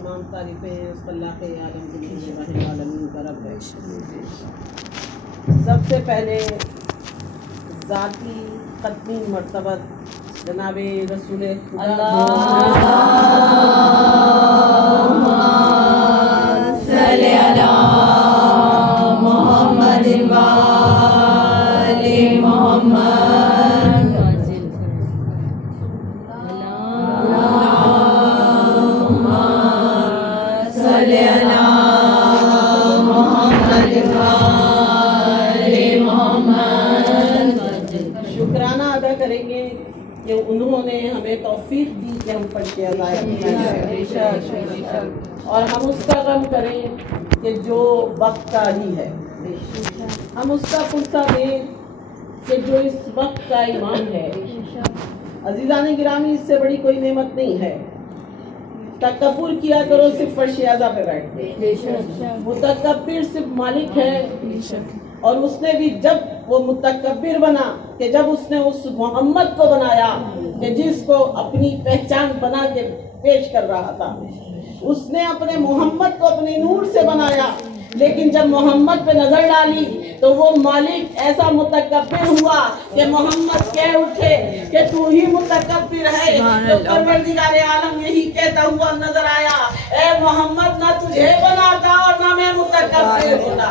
तमाम तारीफ़ें उस अल्लाह के आलम के आलमीन का रब है। सबसे पहले ज़ाती ख़त्मी मर्तबत जनाब रसूल खुदा सल्ले अला मुहम्मदिन व आले मुहम्मद। सल्ले अला मुहम्मदिन व आले मुहम्मद। शुक्राना अदा करेंगे कि उन्होंने हमें तौफीक दी कि हम पढ़ के अदा करें, और हम उसका गम करें कि जो वक्त का ही है। हम उसका पुरसा दें कि जो इस वक्त का इमाम है। अजीज़ान गिरामी, इससे बड़ी कोई नेमत नहीं है। तकब्बुर किया करो सिर्फ फर्श आज़ा पे बैठ के। मुतकब्बिर सिर्फ मालिक है, और उसने भी जब वो मुतकब्बिर बना कि जब उसने उस मोहम्मद को बनाया कि जिसको अपनी पहचान बना के पेश कर रहा था, उसने अपने मोहम्मद को अपने नूर से बनाया। लेकिन जब मोहम्मद पे नजर डाली तो वो मालिक ऐसा मुतकब्बिर हुआ कि मोहम्मद कह उठे कि तू ही मुतकब्बिर है। तो परवरदिगार आलम यही कहता हुआ नजर आया, ए मोहम्मद, ना तुझे बनाता और ना मैं मुतकब्बिर होता,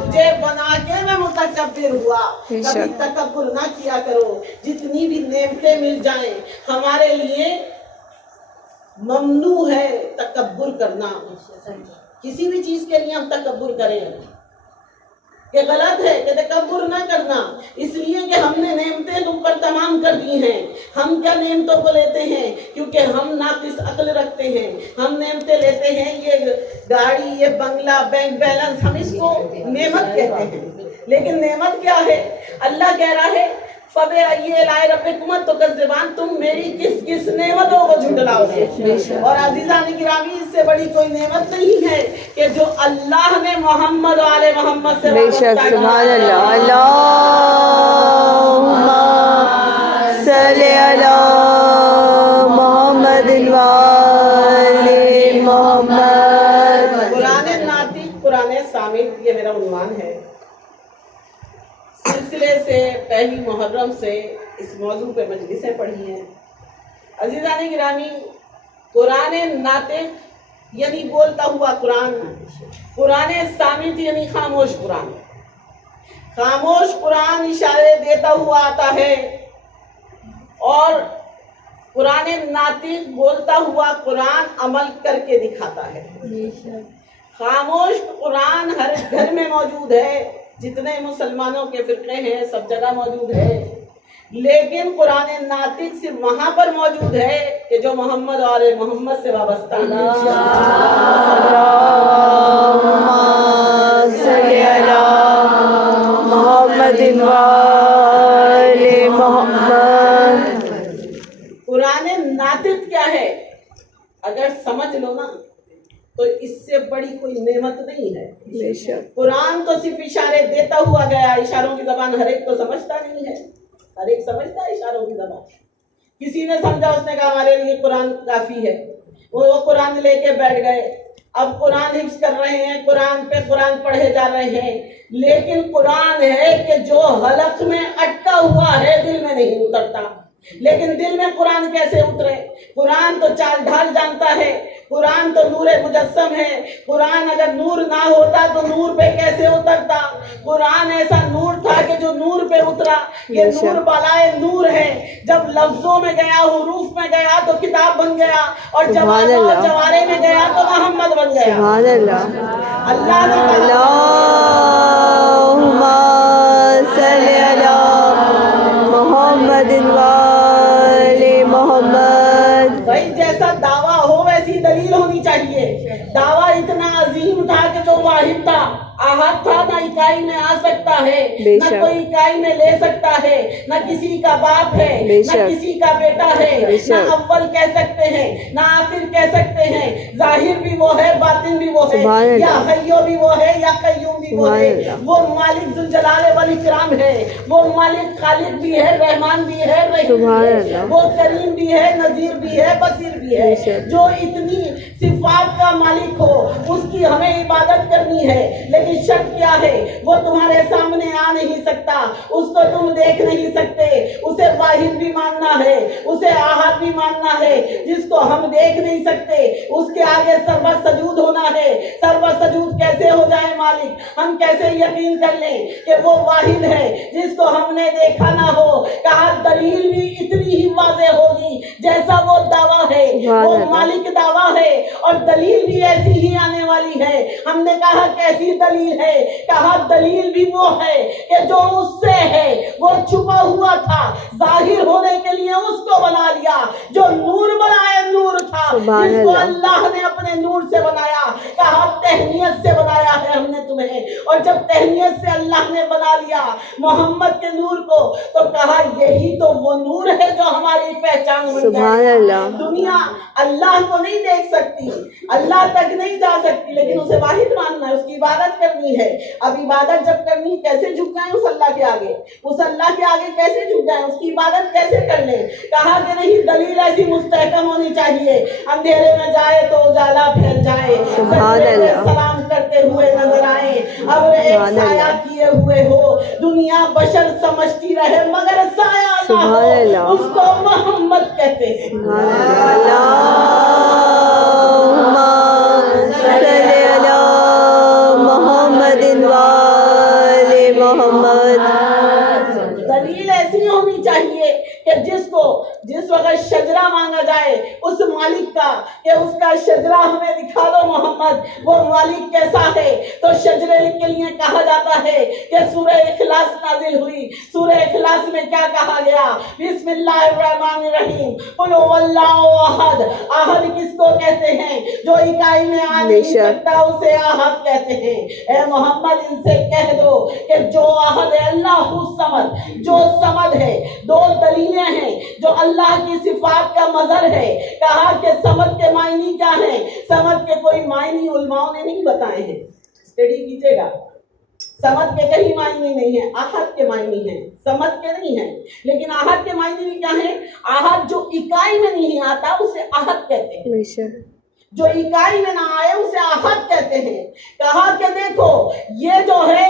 तुझे बना के मैं मुतकब्बिर हुआ। कभी तकब्बुर ना किया करो। जितनी भी नेमतें मिल जाएं, हमारे लिए ममनू है तकब्बुर करना। किसी भी चीज के लिए हम तकब्बुर करें ये गलत है कि तकब्बुर ना करना, इसलिए कि हमने नेमतें तुम पर तमाम कर दी हैं। हम क्या नेमतों को लेते हैं? क्योंकि हम नाकिस अक्ल रखते हैं। हम नेमतें लेते हैं, ये गाड़ी, ये बंगला, बैंक बैलेंस, हम इसको नेमत कहते हैं। लेकिन नेमत क्या है? अल्लाह कह रहा है फबे ये लाए रब्बिकुम तुकज़्ज़िबान, तुम मेरी किस किस नेमतों को झुठलाओगे। और अज़ीज़ान गिरामी, इससे बड़ी कोई नेमत नहीं है कि जो अल्लाह ने मोहम्मद वाले मोहम्मद से बेशक, सुभान अल्लाह। अल्लाहुम्मा सल्ले अला मुहम्मदिन व आले मुहम्मद। कुरान नातिक, कुरान सामित, ये मेरा उन्वान है। सिलसिले से पहली मुहर्रम से इस मौजू पे मजलिसें पढ़ी हैं। अज़ीज़ान गिरामी, कुरान नातिक यानी बोलता हुआ कुरान, कुरान सामित यानी खामोश कुरान। खामोश कुरान इशारे देता हुआ आता है, और कुरान नातिक बोलता हुआ कुरान अमल करके दिखाता है। खामोश कुरान हर घर में मौजूद है, जितने मुसलमानों के फिरके हैं सब जगह मौजूद है। लेकिन कुरान नातिक सिर्फ वहां पर मौजूद है कि जो मोहम्मद और मोहम्मद से वाबस्ता है। कुरान नातिक क्या है? अगर समझ लो ना तो इससे बड़ी कोई नेमत नहीं है। कुरान तो सिर्फ इशारे देता हुआ गया। इशारों की जबान हर एक तो समझता नहीं है, हर एक समझता है इशारों की जबान। किसी ने समझा, उसने कहा हमारे लिए कुरान काफी है, वो कुरान लेके बैठ गए। अब कुरान हिफ्ज कर रहे हैं, कुरान पे कुरान पढ़े जा रहे हैं, लेकिन कुरान है कि जो हलक में अटका हुआ है दिल में नहीं उतरता। लेकिन दिल में कुरान कैसे उतरे? कुरान तो चाल ढाल जानता है, कुरान तो नूर मुजस्सम है। कुरान अगर नूर ना होता तो नूर पे कैसे उतरता? कुरान ऐसा नूर था कि जो नूर पे उतरा। ये नूर बलाए नूर है। जब लफ्जों में गया, हुरूफ में गया तो किताब बन गया, और जवारे में गया तो मोहम्मद बन गया। अल्लाह ने अल्लाहुम्मा सल्ले अला मुहम्मदिन व आले मुहम्मद। भाई जैसा दावा हो वैसी दलील होनी चाहिए। दावा इतना अजीम था कि जो वाहिद था, आहद था, ना इकाई में आ सकता है, ना कोई इकाई में ले सकता है, ना किसी का बाप है, ना किसी का बेटा है, ना अव्वल कह सकते हैं, ना आखिर कह सकते सकते हैं, जाहिर भी वो है, बातिन भी वो है, या हय्यो भी वो है, या कय्यूम भी वो है। वो मालिक जुल जलाल वल इकराम है, वो मालिक खालिक भी है, रहमान भी है, रहीम भी है, वो करीम भी है, नजीर भी है, बसीर भी है। जो इतनी सिफात का मालिक हो उसकी हमें इबादत करनी है, लेकिन शर्त क्या है? वो तुम्हारे सामने आ नहीं सकता, उसको तुम देख नहीं सकते, उसे वाहिद भी मानना है, उसे आहद भी मानना है। जिसको हम देख नहीं सकते उसके आगे सर्व सजूद होना है। सर्व सजूद कैसे हो जाए मालिक? हम कैसे यकीन कर लें कि वो वाहिद है जिसको हमने देखा ना हो? कहा दलील भी इतनी ही वाज़ेह होगी जैसा वो दावा है। वो मालिक दावा है और दलील भी ऐसी ही आने वाली है। हमने कहा कैसी दलील है? कहा दलील भी वो है कि जो उससे है, वो छुपा हुआ था, जाहिर होने के लिए उसको बना लिया। जो नूर बनाए नूर था, जिसको अल्लाह ने अपने नूर से बनाया। कहा तहनीयत से बनाया है हमने तुम्हें, और जब तहनीयत से अल्लाह ने बना लिया मोहम्मद के नूर को, तो कहा यही तो वो नूर है जो हमारी पहचान बन जाए। दुनिया अल्लाह को नहीं देख सकती, अल्लाह तक नहीं जा सकती, लेकिन उसे वाहिद मानना है, उसकी इबादत करनी है। अब इबादत जब करनी, कैसे झुक जाए उस अल्लाह के आगे? उस अल्लाह के आगे कैसे झुक जाए? उसकी इबादत कैसे कर ले? कहा कि नहीं, दलील ऐसी मुस्तहकम होनी चाहिए, अंधेरे में जाए तो उजाला फैल जाए, सलाम करते हुए नजर आए, अब एक साया किए हुए हो, दुनिया बशर समझती रहे मगर साया ना हो, उसको मोहम्मद कहते हैं। दलील ऐसी होनी चाहिए कि जिस वक्त शजरा मांगा जाए उस मालिक का, कि उसका शजरा हमें दिखा दो मोहम्मद, वो मालिक कैसा है? तो शजरे के लिए कहा जाता है कि सूरह इखलास नाजिल हुई। सूरह इखलास में क्या कहा गया? बिस्मिल्लाहिर्रहमानिर्रहीम, कुल हुवल्लाहु अहद। अहद किसको कहते हैं? जो इकाई में आ नहीं सकता उसे अहद कहते हैं। ए मोहम्मद इनसे कह दो कि जो अहद है अल्लाहु समद, जो समद है। दो दलीलें हैं जो अल्लाह की सिफात का मजहर है। कहा कि समद के मायने क्या है? समद के कोई मायने उलमाओं ने नहीं बताए हैं, स्टडी कीजिएगा। समद के कहीं मायने नहीं है, आहद के मायने हैं, समद के नहीं है। लेकिन आहद के मायने भी क्या है? आहद जो इकाई में नहीं आता उसे आहद कहते हैं, जो इकाई में ना आए उसे आहद कहते हैं। कहा कि देखो ये जो है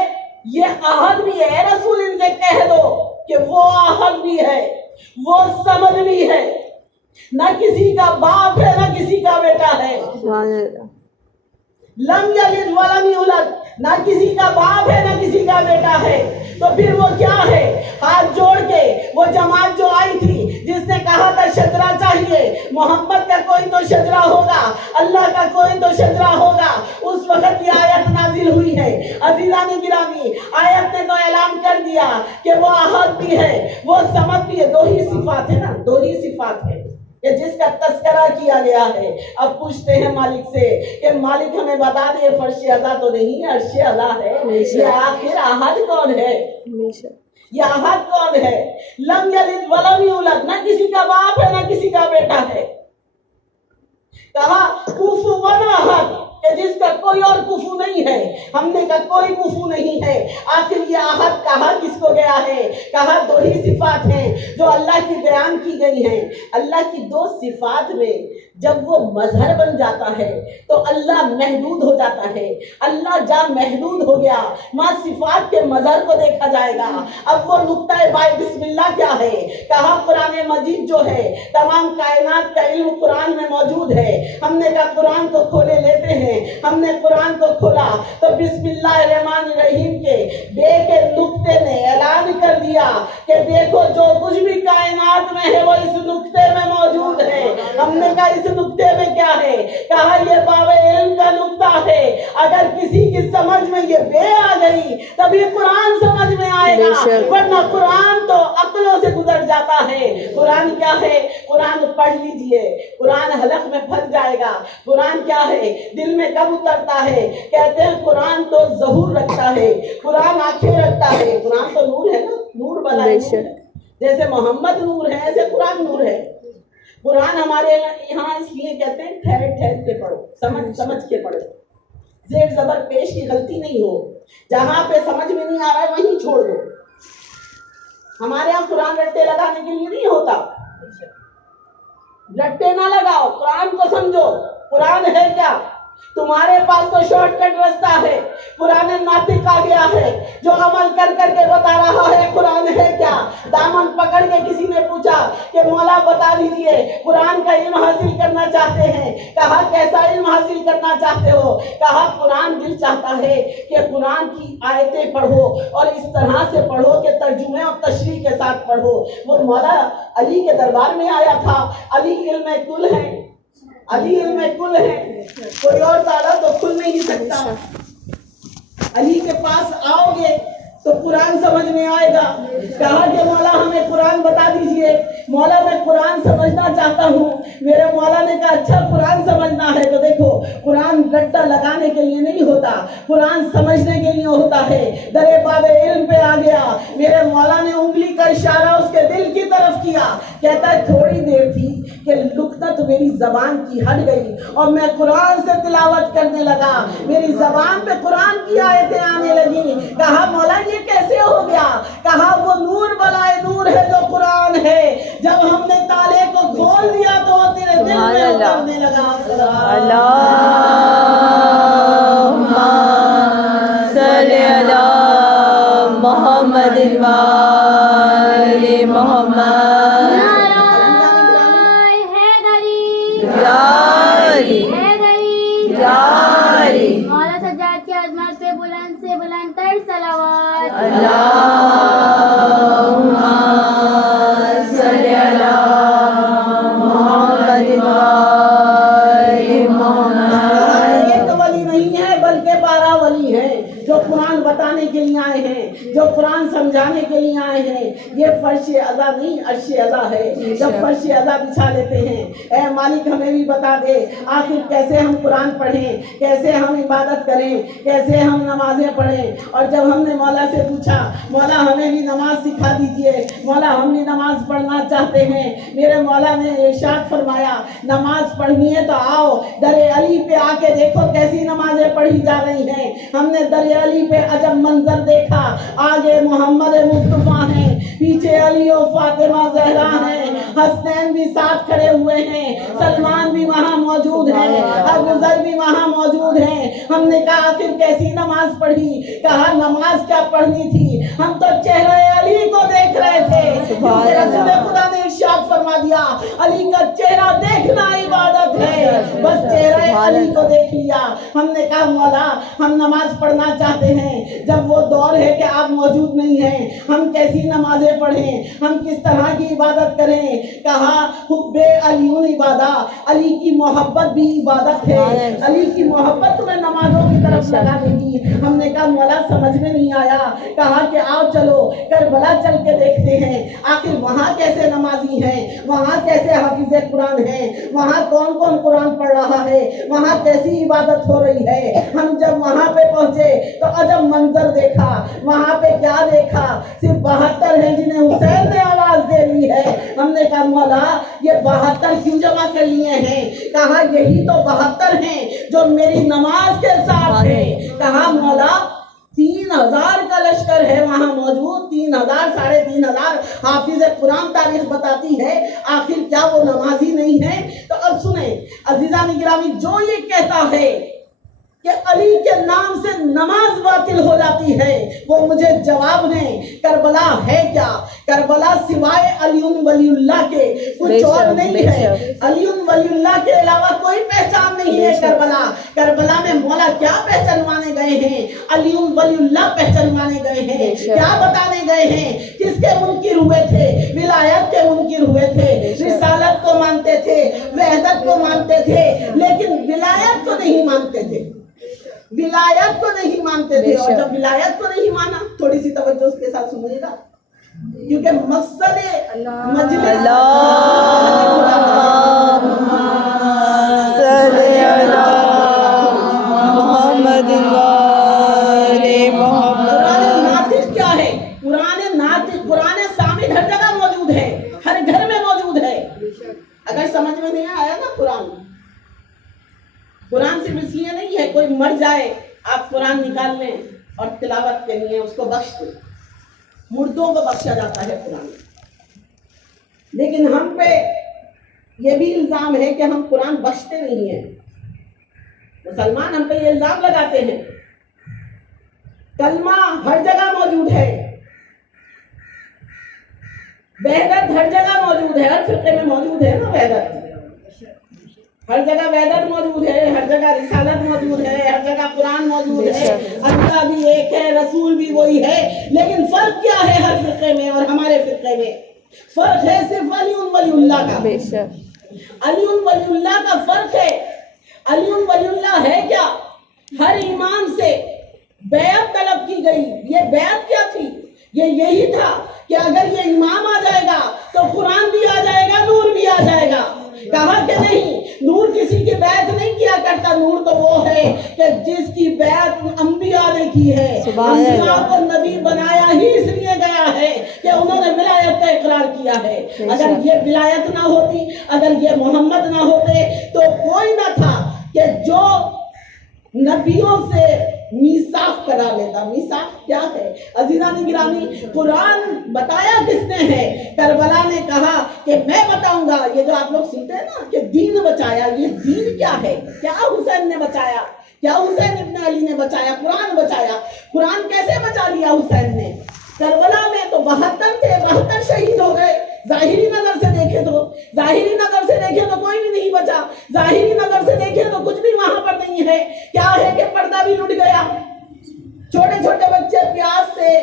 ये आहद भी है, रसूल इनसे कह दो कि वो आहद भी है, वो समद भी है, ना किसी का बाप है ना किसी का बेटा है। लम यलिद वलम यूलद, ना किसी का बाप है ना किसी का बेटा है। तो फिर वो क्या है? हाथ जोड़ के वो जमात जो आई थी जिसने कहा था शजरा चाहिए, मोहम्मद का कोई तो शजरा होगा, अल्लाह का कोई तो शजरा होगा, उस वक्त ये आयत नाजिल हुई है। अजीजानी गिरामी, आयत ने तो ऐलान कर दिया कि वो अहद भी है, वो समद भी है। दो ही सिफात है ना, दो ही सिफात है कि जिसका तस्करा किया गया है। अब पूछते हैं मालिक से कि मालिक हमें बता दे, फर्श अज़ा तो नहीं है, अर्श अज़ा है। ये आखिर अहद कौन है? ये अहद कौन है? लम यलिद वलम यूलद, ना किसी का बाप है ना किसी का बेटा है। कहा कुफुवन अहद, कि जिसका कोई और कुफू नहीं है। हमने कहा कोई कुफू नहीं है। आखिर ये अहद कहा किसको गया है? कहा दो ही सिफात हैं जो अल्लाह की बयान की गई हैं। अल्लाह की दो सिफात में जब वो मजहर बन जाता है तो अल्लाह महदूद हो जाता है। अल्लाह जहाँ महदूद हो गया, माँ सिफात के मजहर को देखा जाएगा। अब वो नुक्ता बाय बिस्मिल्लाह क्या है? कहा कुरान मजीद जो है तमाम कायनात का इल्म कुरान में मौजूद है। हमने कहा कुरान को खोले लेते हैं। हमने कुरान को खोला तो बिस्मिल्लाहिर्रहमानिर्रहीम के बे के नुक्ते ने ऐलान कर दिया कि देखो जो कुछ भी कायनात में है वो इस नुक्ते में मौजूद है। हमने कहा इस नुक्ते में क्या है? कहा ये बाबे इल्म का नुक्ता है। अगर किसी की समझ में ये बे आ गई तभी कुरान समझ में आएगा, वरना कुरान तो अक्लों से गुजर जाता है। कुरान क्या है? कुरान पढ़ लीजिए, कुरान हलक में फंस जाएगा। कुरान क्या है? दिल में कब उतरता है? कहते हैं कुरान तो ज़हूर रखता है, कुरान आंखें रखता है। कुरान तो नूर है ना, नूर वाला है। जैसे मोहम्मद नूर है ऐसे कुरान नूर है। कुरान हमारे यहाँ इसलिए कहते हैं ठहर ठहर के पढ़ो, समझ के पढ़ो, जेड जबर पेश की गलती नहीं हो, जहाँ पे समझ में नहीं आ रहा है वहीं छोड़ दो। हमारे यहाँ कुरान रट्टे लगाने के लिए नहीं होता, रट्टे ना लगाओ, कुरान को समझो। कुरान है क्या? तुम्हारे पास तो शॉर्टकट रास्ता है, कुरान नातिक आ गया है जो अमल कर करके बता रहा है कुरान है क्या। दामन पकड़ के किसी ने पूछा कि मौला बता दीजिए कुरान का इल्म हासिल करना चाहते हैं, कहा कैसा इल्म हासिल करना चाहते हो? कहा कुरान दिल चाहता है कि कुरान की आयतें पढ़ो और इस तरह से पढ़ो कि तर्जुमे और तशरीह के साथ पढ़ो। वो मौला अली के दरबार में आया था, अली इल्म कुल है, अली इल्म कुल है, कोई और ताला तो खुल नहीं सकता। अली के पास आओगे तो कुरान समझ में आएगा। कहा कि मौला हमें कुरान बता दीजिए। मौला मैं कुरान समझना चाहता हूँ। मेरे मौला ने कहा अच्छा कुरान समझना है तो देखो कुरान रट्टा लगाने के लिए नहीं होता, कुरान समझने के लिए होता है। दरे बाबे इल्म पे आ गया, मेरे मौला ने उंगली का इशारा उसके दिल की तरफ किया। कहता है थोड़ी देर थी कि लुकनत मेरी जबान की हट गई और मैं कुरान से तिलावत करने लगा, मेरी जबान पे कुरान की आयतें आने लगी। कहा मौला ये कैसे हो गया? कहा वो नूर बलाए नूर है जो कुरान है, जब हमने ताले को खोल दिया तो वो तेरे दिल में उतरने लगा। अल्लाहुम्मा सल्ली अला मोहम्मद व आले मोहम्मद। मौला सज्जाद की अज़मत पे बुलंद से बुलंद तर सलावत। अल्लाहुम्मा सल्ली अला मोहम्मद व आले मोहम्मद। एक वली नहीं है बल्कि 12 वली है जो कुरान बताने के लिए आए हैं, जो कुरान समझाने के लिए आए हैं। ये फर्श अज़ा नहीं अर्श अज़ा है। जब फर्श अज़ा बिछा लेते हैं, ए मालिक हमें भी बता दे आखिर कैसे हम कुरान पढ़ें, कैसे हम इबादत करें, कैसे हम नमाजें पढ़ें। और जब हमने मौला से पूछा मौला हमें भी नमाज सिखा दीजिए, मौला हम भी नमाज पढ़ना चाहते हैं। मेरे मौला ने इरशाद फरमाया नमाज पढ़नी है तो आओ दरे अली पे आके देखो कैसी नमाजें पढ़ी जा रही हैं। हमने दरे अली पे अजब मंजर देखा, आगे मोहम्मद मुस्तफा हैं, पीछे अली और फातिमा ज़हरा हैं, हसनैन भी साथ खड़े हुए हैं, सलमान भी वहाँ मौजूद है, अबू ज़र भी वहाँ मौजूद हैं। हमने कहा आखिर कैसी नमाज पढ़ी? कहा नमाज क्या पढ़नी थी, हम तो चेहरे अली को देख रहे थे। क्योंकि रसूल खुदा ने इरशाद फरमा दिया अली का चेहरा देखना इबादत है, बस चेहरे अली को देख लिया। हमने कहा मौला हम नमाज पढ़ना चाहते हैं, जब वो दौर है कि आप मौजूद नहीं हैं, हम कैसी नमाजें पढ़ें, हम किस तरह की इबादत करें? कहा हुब्बे अलीउन इबादा, अली की मोहब्बत भी इबादत है, अली की मोहब्बत तुम्हें नमाजों की तरफ लगा देगी। हमने कहा मौला समझ में नहीं आया। कहा कि आओ चलो करबला चल के देखते हैं आखिर वहाँ कैसे नमाजी हैं, वहाँ कैसे हाफिज़े कुरान हैं, वहाँ कौन कौन कुरान पढ़ रहा है, वहाँ कैसी इबादत हो रही है। हम जब वहाँ पे पहुँचे तो अजब मंजर देखा। वहाँ पे क्या देखा? सिर्फ 72 हैं जिन्हें हुसैन ने आवाज दे ली है। हमने कहा मौला ये 72 क्यों जमा कर लिए हैं? कहा यही तो 72 हैं जो मेरी नमाज के साथ हैं। कहा मौला 3000 का लश्कर है वहाँ मौजूद, 3000 3,500 हाफिज कुरान तारीख बताती है, आखिर क्या वो नमाजी नहीं है? तो अब सुने अजीज़ान गिरामी, जो ये कहता है कि अली के नाम से नमाज बातिल हो जाती है, वो मुझे जवाब दें करबला है क्या? करबला सिवाय अलीउन वलीउल्लाह के कुछ और नहीं है। अलीउन वलीउल्लाह के अलावा कोई पहचान नहीं है करबला। करबला में मौला क्या पहचानवाने गए हैं? अलीउन वलीउल्लाह पहचानवाने गए हैं। क्या बताने गए हैं? किसके मुनकिर हुए थे? विलायत के मुनकिर हुए थे, रिसालत को मानते थे, वहदत को मानते थे, लेकिन विलायत को नहीं मानते थे, विलायत को नहीं मानते थे। और जब विलायत को नहीं माना, थोड़ी सी तवज्जो के साथ सुनिएगा, क्योंकि मकसद मजलिस नातिक क्या है? पुराने नातिक पुराने सामिद हर जगह मौजूद है, हर घर में मौजूद है। अगर समझ में नहीं आया ना कुरान कुरान सिर्फ इसलिए नहीं है कोई मर जाए आप कुरान निकाल लें और तिलावत के लिए उसको बख्श दें, मुर्दों को बख्शा जाता है कुरान। लेकिन हम पे ये भी इल्ज़ाम है कि हम कुरान बख्शते नहीं हैं। मुसलमान हम पे ये इल्ज़ाम लगाते हैं। कलमा हर जगह मौजूद है, वहदत हर जगह मौजूद है, हर फिरके में मौजूद है ना वहदत, हर जगह वहदत मौजूद है, हर जगह रिसालत मौजूद है, हर जगह कुरान मौजूद है, अल्लाह भी एक है, रसूल भी वही है। लेकिन फर्क क्या है हर फिरके में और हमारे फिरके में? फर्क है सिर्फ अली वलीउल्लाह का। अली वलीउल्लाह का फर्क है। अली वलीउल्लाह है क्या? हर ईमान से बैअत तलब की गई। ये बैअत क्या थी? ये यही था कि अगर ये इमाम आ जाएगा तो कुरान भी आ जाएगा, नूर भी आ जाएगा। कहा कि नहीं, नूर किसी की बैत नहीं किया करता, नूर तो वो है कि जिसकी बैत अंबिया ने की है। अंबिया को नबी बनाया ही इसलिए गया है कि उन्होंने विलायत का इकरार किया है। अगर ये विलायत ना होती, अगर ये मोहम्मद ना होते तो कोई ना था कि जो नबियों से मीसाक करा लेता। मीसाक क्या है अजीज़ान गिरामी? कुरान बताया किसने है? करबला ने कहा कि मैं बताऊंगा। ये जो आप लोग सुनते हैं ना कि दीन बचाया, ये दीन क्या है? क्या हुसैन ने बचाया? क्या हुसैन इब्न अली ने बचाया? कुरान बचाया। कुरान कैसे बचा लिया हुसैन ने? करबला में तो 72 थे, 72 शहीद हो गए। जाहिरी नजर से देखे तो, जाहिरी नजर से देखे तो कोई भी नहीं बचा, जाहिरी नजर से देखे तो कुछ भी वहां पर नहीं है। क्या है कि पर्दा भी लुट गया, छोटे छोटे बच्चे प्यास से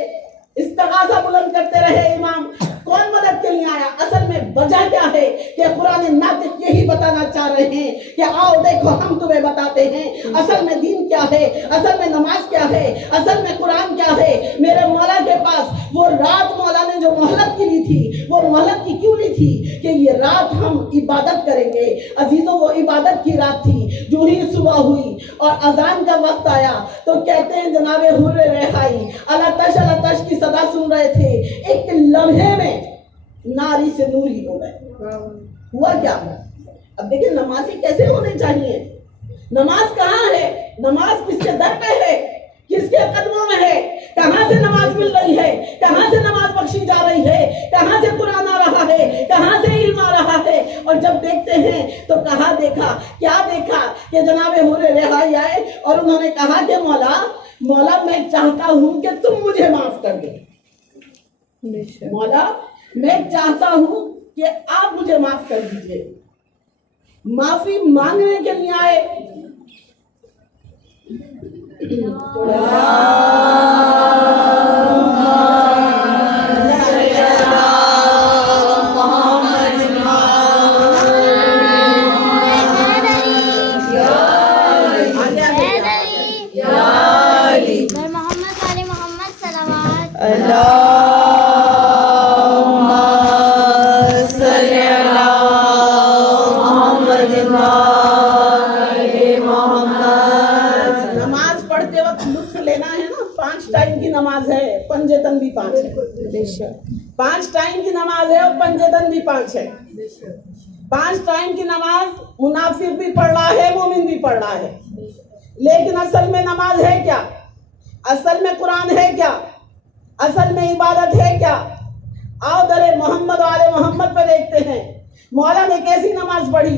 इस्तिगासा बुलंद करते रहे। इमाम कौन मदद के लिए आया? असल में वजह क्या है कि कुरान नातिक यही बताना चाह रहे हैं कि आओ देखो हम तुम्हें बताते हैं असल में दीन क्या है, असल में नमाज क्या है, असल में कुरान क्या है। मेरे मौला के पास वो रात मौला ने जो मोहलत की ली थी, वो मोहलत की क्यों ली थी? कि ये रात हम इबादत करेंगे। अजीजों, वो इबादत की रात थी। जो ही सुबह हुई और अजान का वक्त आया तो कहते हैं जनाबे हुर्रे रेहाई अला तश की सदा सुन रहे थे। एक लम्हे में नारी से नूरी हो गए। हुआ क्या? अब देखिए नमाजी कैसे होने चाहिए। नमाज कहाँ है? नमाज किसके दर पे है? किसके कदमों में है? कहाँ से नमाज मिल रही है? कहाँ से नमाज बख्शी जा रही है? कहाँ से कुरान आ रहा है? कहाँ से इल्म आ रहा है? और जब देखते हैं तो कहाँ देखा, क्या देखा कि जनाबे हुर्रे रेहाई आए और उन्होंने कहा कि मौला मैं चाहता हूं कि तुम मुझे माफ कर दो। मौला मैं चाहता हूं कि आप मुझे माफ कर दीजिए। माफी मांगने के लिए आए। नमाज पढ़ते वक्त लुत्फ लेना है ना। 5 टाइम की नमाज है, पंजेतन भी 5 है। 5 टाइम की नमाज है और पंजेतन भी 5 है। 5 टाइम की नमाज मुनाफिक भी पढ़ रहा है, मोमिन भी पढ़ रहा है। लेकिन असल में नमाज है क्या? असल में कुरान है क्या? असल में इबादत है क्या? आओ दरे मोहम्मद वाले मोहम्मद पे देखते हैं मौला ने कैसी नमाज पढ़ी।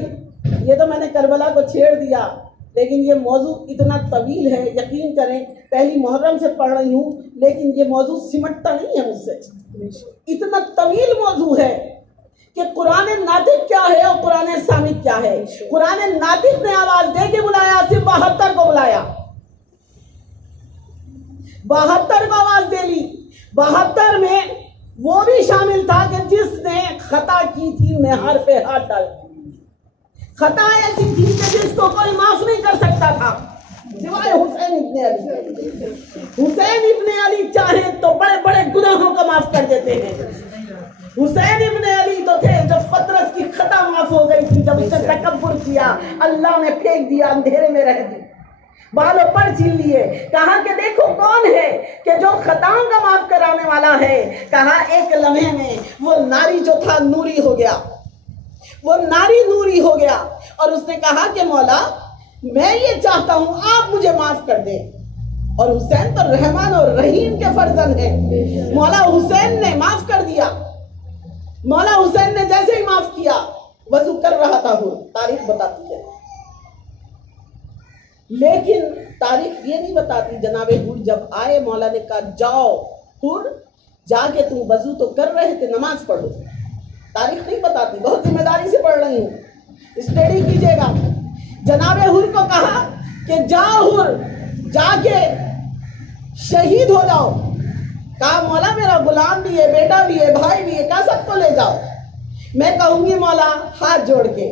ये तो मैंने करबला को छेड़ दिया, लेकिन ये मौजू इतना तवील है, यकीन करें पहली मुहर्रम से पढ़ रही हूँ लेकिन ये मौजू सिमटता नहीं है मुझसे। इतना तवील मौजू है कि कुरान नातिक क्या है और कुरान सामित क्या है। कुरान नातिक ने आवाज दे के बुलाया, सिर्फ 72 को बुलाया, 72 को आवाज दे ली। 72 में वो भी शामिल था कि जिसने खता की थी मेहर पे हाथ डाल। खता ऐसी थी कि जिसको कोई माफ नहीं कर सकता था सिवाय हुसैन इब्न अली। हुसैन इब्न अली चाहे तो बड़े बड़े गुनाहों को माफ कर देते हैं। हुसैन इब्न अली तो थे जब फतरस की खता माफ हो गई थी, जब उसने तकब्बुर किया अल्लाह ने फेंक दिया, अंधेरे में रह गई, बालों पर छीन लिए। कहा कि देखो कौन है कि जो खताओं का माफ कराने वाला है। कहा एक लम्हे में वो नारी जो था नूरी हो गया, वो नारी नूरी हो गया। और उसने कहा कि मौला میں یہ چاہتا ہوں آپ مجھے معاف کر دیں. اور حسین تو رحمان اور رحیم کے فرزند ہیں. مولا حسین نے معاف کر دیا. مولا حسین نے جیسے ہی معاف کیا وضو کر رہا تھا حر، تاریخ بتاتی ہے. لیکن تاریخ یہ نہیں بتاتی جناب حر جب آئے مولا نے کہا جاؤ حر جا کے تم وضو تو کر رہے تھے نماز پڑھو. تاریخ نہیں بتاتی، بہت ذمہ داری سے پڑھ رہی ہوں، اسٹڈی کیجیے گا. جناب حر کو کہا کہ جاؤ حر جا کے شہید ہو جاؤ. کہا مولا میرا غلام بھی ہے، بیٹا بھی ہے، بھائی بھی ہے، کہا سب کو لے جاؤ. میں کہوں گی مولا ہاتھ جوڑ کے،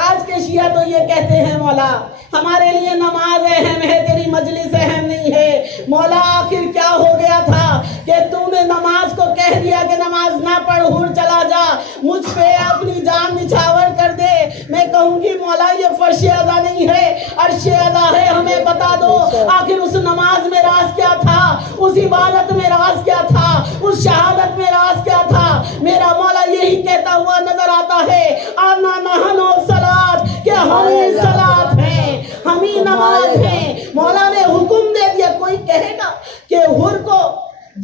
آج کے شیعہ تو یہ کہتے ہیں مولا ہمارے لیے نماز اہم ہے، تیری مجلس اہم نہیں ہے. مولا آخر کیا ہو گیا تھا کہ تو نے نماز کو کہہ دیا کہ نماز نہ پڑھ حر چلا جا، مجھ پہ اپنی جان نچھاور کر دے. میں کہوں گی مولا یہ فرش اعلیٰ نہیں ہے، عرش اعلیٰ ہے، ہمیں بتا دو آخر اس نماز میں راز کیا تھا، اس عبادت میں راز کیا تھا، اس شہادت میں راز کیا تھا. میرا مولا یہی کہتا ہوا نظر آتا ہے آنا نحن الصلاۃ، کہ ہم ہی صلاۃ ہیں، ہم ہی نماز ہیں. مولا نے حکم دے دیا. کوئی کہے گا کہ حر کو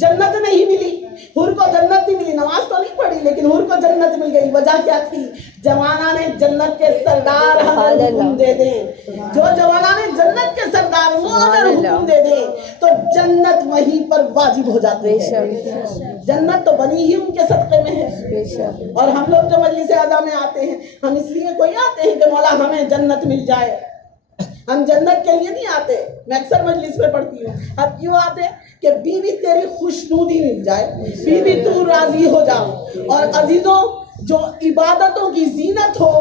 جنت نہیں ملی، حر کو جنت نہیں ملی، نماز تو نہیں پڑھی لیکن حر کو جنت مل گئی. وجہ کیا تھی؟ جوانا نے جنت کے سردار اگر حکم دے دیں، جو جوانا نے جنت کے سردار وہ اگر حکم دے دیں تو جنت وہیں پر واجب ہو جاتی ہے. جنت تو بنی ہی ان کے صدقے میں ہے. اور ہم لوگ جو مجلس اعلیٰ میں آتے ہیں ہم اس لیے کوئی آتے ہیں کہ مولا ہمیں جنت مل جائے. ہم جنت کے لیے نہیں آتے. میں اکثر مجلس میں پڑھتی ہوں اب کیوں آتے کہ بیوی تیری خوشنودی مل جائے، بیوی تو راضی ہو جاؤ. اور عزیزوں جو عبادتوں کی زینت ہو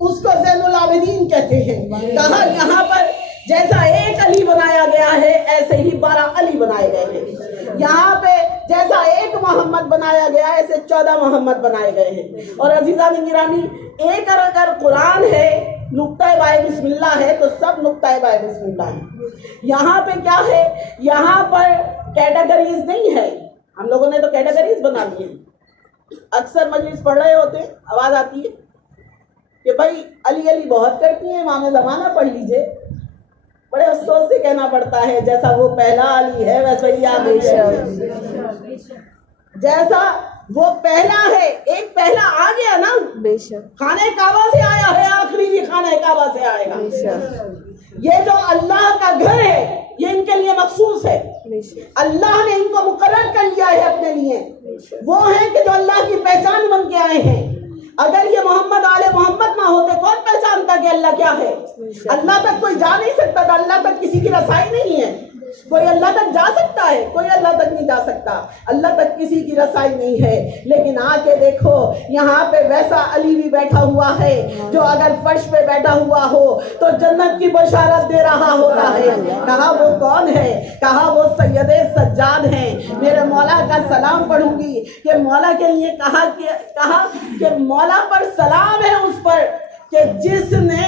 اس کو زین العابدین کہتے ہیں. کہا یہاں پر جیسا ایک علی بنایا گیا ہے ایسے ہی 12 علی بنائے گئے ہیں. یہاں پہ جیسا ایک محمد بنایا گیا ہے ایسے 14 محمد بنائے گئے ہیں. اور عزیزان گرامی ایک اگر قرآن ہے نقطۂ بائے بسم اللہ ہے تو سب نقطۂ بائے بسم اللہ ہے. یہاں پہ کیا ہے؟ یہاں پر کیٹیگریز نہیں ہے. ہم لوگوں نے تو کیٹیگریز بنا دی ہیں. اکثر مجلس پڑھ رہے ہوتے ہیں آواز آتی ہے کہ بھائی علی علی بہت کرتی ہیں، امام زمانہ پڑھ لیجئے. بڑے افسوس سے کہنا پڑتا ہے جیسا وہ پہلا علی ہے ویسا ہی آگے ہے. جیسا وہ پہلا ہے ایک پہلا آ گیا نا، بے شک خانہ کعبہ سے آیا ہے، آخری بھی خانہ کعبہ سے آئے گا. یہ جو اللہ کا گھر ہے یہ ان کے لیے مخصوص ہے. اللہ نے ان کو مقرر کر لیا ہے اپنے لیے. وہ ہیں کہ جو اللہ کی پہچان بن کے آئے ہیں. اگر یہ محمد آل محمد نہ ہوتے کون پہچانتا کہ اللہ کیا ہے؟ اللہ تک کوئی جا نہیں سکتا تھا. اللہ تک کسی کی رسائی نہیں ہے. کوئی اللہ تک جا سکتا ہے؟ کوئی اللہ تک نہیں جا سکتا. اللہ تک کسی کی رسائی نہیں ہے. لیکن آ کے دیکھو یہاں پہ ویسا علی بھی بیٹھا ہوا ہے جو اگر فرش پہ بیٹھا ہوا ہو تو جنت کی بشارت دے رہا ہوتا ہے. کہا وہ کون ہے؟ کہا وہ سید سجاد ہیں. میرے مولا کا سلام پڑھوں گی کہ مولا کے لیے کہا کہ مولا پر سلام ہے اس پر کہ جس نے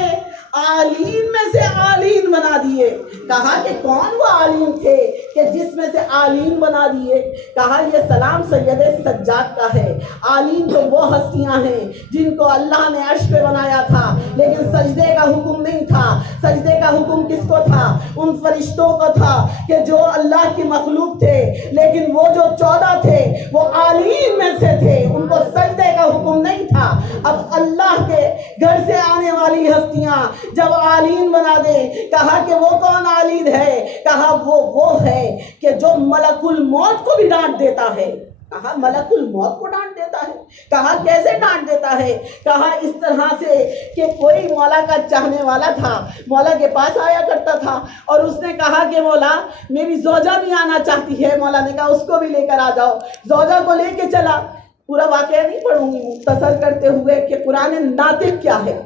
عالین میں سے عالین بنا دیے. کہا کہ کون وہ عالین تھے کہ جس میں سے عالین بنا دیے؟ کہا یہ سلام سید سجاد کا ہے. عالین تو وہ ہستیاں ہیں جن کو اللہ نے عرش پہ بنایا تھا لیکن سجدے کا حکم نہیں تھا. سجدے کا حکم کس کو تھا؟ ان فرشتوں کو تھا کہ جو اللہ کی مخلوق تھے لیکن وہ جو 14 تھے وہ عالین میں سے تھے، ان کو سجدے کا حکم نہیں تھا. اب اللہ کے گھر سے آنے والی ہستیاں جب عالین بنا دے، کہا کہ وہ کون عالین ہے؟ کہا وہ ہے کہ جو ملک الموت کو بھی ڈانٹ دیتا ہے. کہا ملک الموت کو ڈانٹ دیتا ہے. کہا کیسے ڈانٹ دیتا ہے؟ کہا اس طرح سے کہ کوئی مولا کا چاہنے والا تھا، مولا کے پاس آیا کرتا تھا اور اس نے کہا کہ مولا میری زوجہ بھی آنا چاہتی ہے. مولا نے کہا اس کو بھی لے کر آ جاؤ. زوجہ کو لے کے چلا. پورا واقعہ نہیں پڑھوں گی مختصر کرتے ہوئے کہ قرآن ناطق کیا ہے.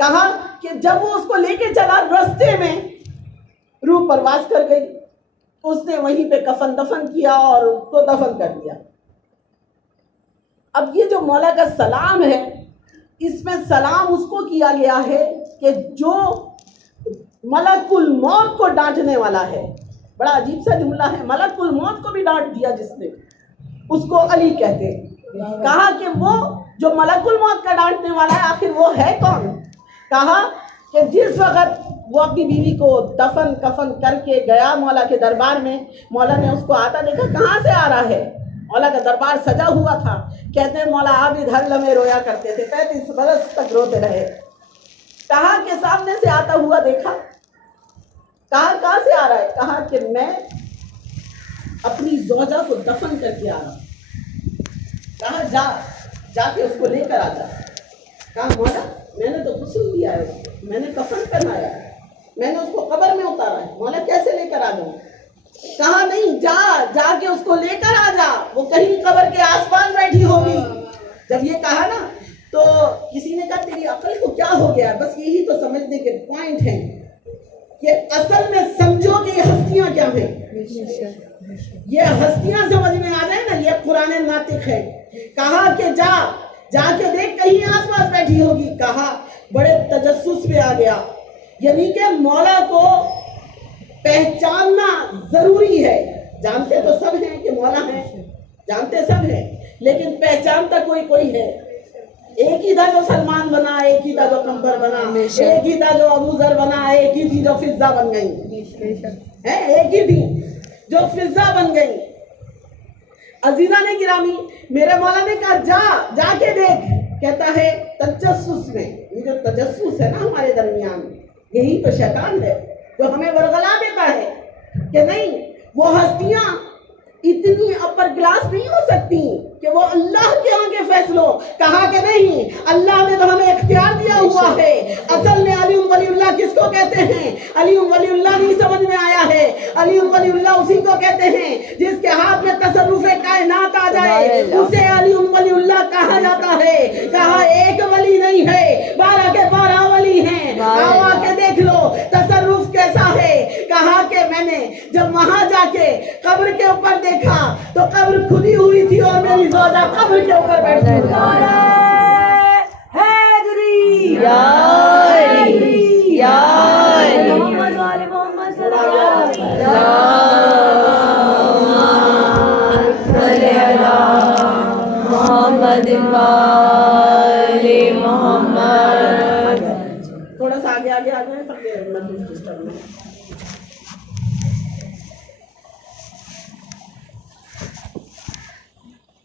کہا کہ جب وہ اس کو لے کے چلا رستے میں روح پرواز کر گئی. اس نے وہیں پہ کفن دفن کیا اور اس کو دفن کر دیا. اب یہ جو مولا کا سلام ہے اس میں سلام اس کو کیا گیا ہے کہ جو ملک الموت کو ڈانٹنے والا ہے. بڑا عجیب سا جملہ ہے. ملک الموت کو بھی ڈانٹ دیا جس نے، اس کو علی کہتے. کہا کہ وہ جو ملک الموت کا ڈانٹنے والا ہے آخر وہ ہے کون؟ کہا کہ جس وقت वो अपनी बीवी को दफन कफन करके गया मौला के दरबार में। मौला ने उसको आता देखा, कहाँ से आ रहा है? मौला का दरबार सजा हुआ था। कहते हैं मौला आप इधर लम्हे रोया करते थे, 35 बरस तक रोते रहे। कहा के सामने से आता हुआ देखा। कहाँ से आ रहा है? कहा कि मैं अपनी ज़ौजा को दफन करके आ रहा हूँ। कहा जाके उसको लेकर आ जा। कहा मौला मैंने तो गुस्ल दिया है उसको, मैंने कफन करवाया है, मैंने उसको कब्र में उतारा है, मौला कैसे लेकर आ जाऊँ? कहा नहीं, जाके उसको लेकर आ जा, वो कहीं कब्र के आसपास बैठी होगी। जब ये कहा ना तो किसी ने कहा तेरी अकल को क्या हो गया? बस यही तो समझने के पॉइंट हैं कि असल में समझो कि ये हस्तियां क्या हैं। ये हस्तियां समझ में आ जाए ना, ये पुराने नातिक है। कहा कि जाके देख कहीं आसपास बैठी होगी। कहा बड़े तजस्सुस में आ गया, यानी कि मौला को पहचानना जरूरी है। जानते तो सब हैं कि मौला है, जानते सब हैं, लेकिन पहचानता कोई है। एक ही था जो सलमान बना, एक ही था जो कंबर बना, एक ही था जो अबू जर बना, एक ही थी जो फिजा बन गई है, एक ही थी जो फिजा बन गई। अजीजा ने गिरामी, मेरे मौला ने कहा जाके देख। कहता है तजस्सुस में, ये जो तजस्सुस है ना हमारे दरमियान, यही तो शैतान है जो हमें वरगला देता है कि नहीं वो हस्तियां इतनी अपर क्लास नहीं हो सकती कि वो अल्लाह के आगे फैसलों। कहा कि नहीं, अल्लाह ने तो हमें इख्तियार दिया हुआ है। असल में अली वलीउल्लाह किसको कहते हैं? अली वलीउल्लाह नहीं समझ में आया है। अली वलीउल्लाह उसी को कहते हैं जिसके हाथ में तसर्रुफ़े कायनात आ जाए, उसे अली वलीउल्लाह कहा जाता है। कहा एक वली नहीं है, 12 के 12 वली हैं। आओ आके देख लो तसर्रुफ कैसा है। कहा कि मैंने जब वहां जाके कब्र के ऊपर देखा तो कब्र खुदी हुई थी और मेरी ज़ौजा कब्र के ऊपर बैठी थी। थोड़ा सा आगे आ जाए सिस्टम में।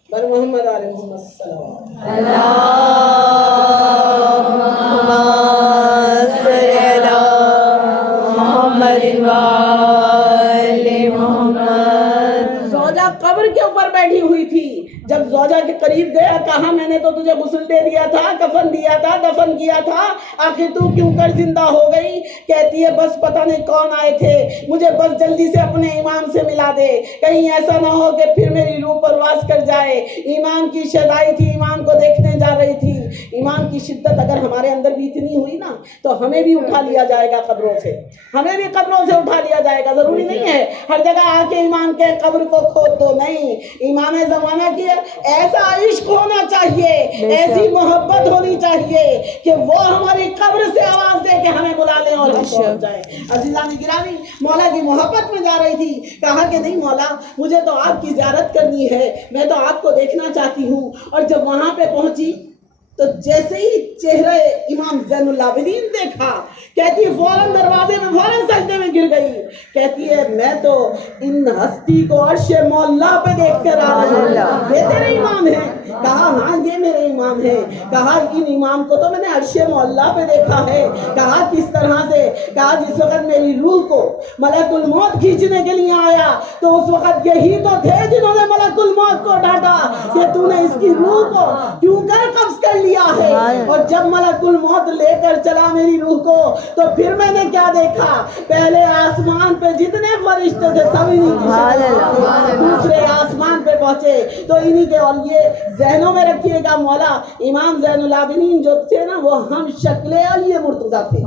बर मोहम्मद आले मोहम्मद सल्लल्लाहु अलैहि वसल्लम। ज़ौजा कब्र के ऊपर बैठी हुई थी। जब ज़ौजा के करीब गया, कहा मैंने तो तुझे गुस्ल दे दिया था, कफन दिया था, दफन किया था, आखिर तू क्यों कर जिंदा हो गई? कहती है बस पता नहीं कौन आए थे, मुझे बस जल्दी से अपने इमाम से मिला दे, कहीं ऐसा ना हो कि फिर मेरी रूह परवास कर जाए। इमाम की शदाई थी, इमाम को देखने जा रही थी। इमाम की शिद्दत अगर हमारे अंदर भी इतनी हुई ना तो हमें भी उठा लिया जाएगा कब्रों से, हमें भी कब्रों से उठा लिया जाएगा। जरूरी नहीं है हर जगह आके इमाम के कब्र को खोद दो, नहीं। इमाम ज़माना की ऐसा इश्क होना चाहिए, ऐसी मोहब्बत होनी चाहिए कि वो हमारी कब्र से आवाज दे के हमें बुला ले और हम पहुंच जाए। अजीजा ने गिरामी मौला की मोहब्बत में जा रही थी। कहा कि नहीं मौला, मुझे तो आपकी ज़ियारत करनी है, मैं तो आपको देखना चाहती हूँ। और जब वहां पे पहुंची तो जैसे ही चेहरा इमाम ज़ैनुल आबिदीन देखा, कहती है फौरन दरवाजे में फौरन सजदे में गिर गई। कहती है मैं तो इन हस्ती को अर्शे मौला पे देख कर आ रही हूँ, ये तेरे इमाम है? कहा हाँ ये मेरे इमाम है। कहा इन इमाम को तो मैंने अर्शे मौला पे देखा है। कहा किस तरह से? कहा जिस वक्त मेरी रूह को मलकुल मौत खींचने के लिए आया तो उस वक्त यही तो थे जिन्होंने मलकुल मौत को डांटा कि तूने इसकी रूह को क्यों कर कब्ज कर लिया है। और जब मलकुल मौत लेकर चला मेरी रूह को तो फिर मैंने क्या देखा? पहले आसमान पे जितने फरिश्ते थे सब इन्हीं के, दूसरे आसमान पे पहुंचे तो इन्हीं के। और ये ज़हनों में रखिएगा, मौला इमाम ज़ैनुल आबिदीन जो थे ना वो हम शक्ले अली मुर्तज़ा थे,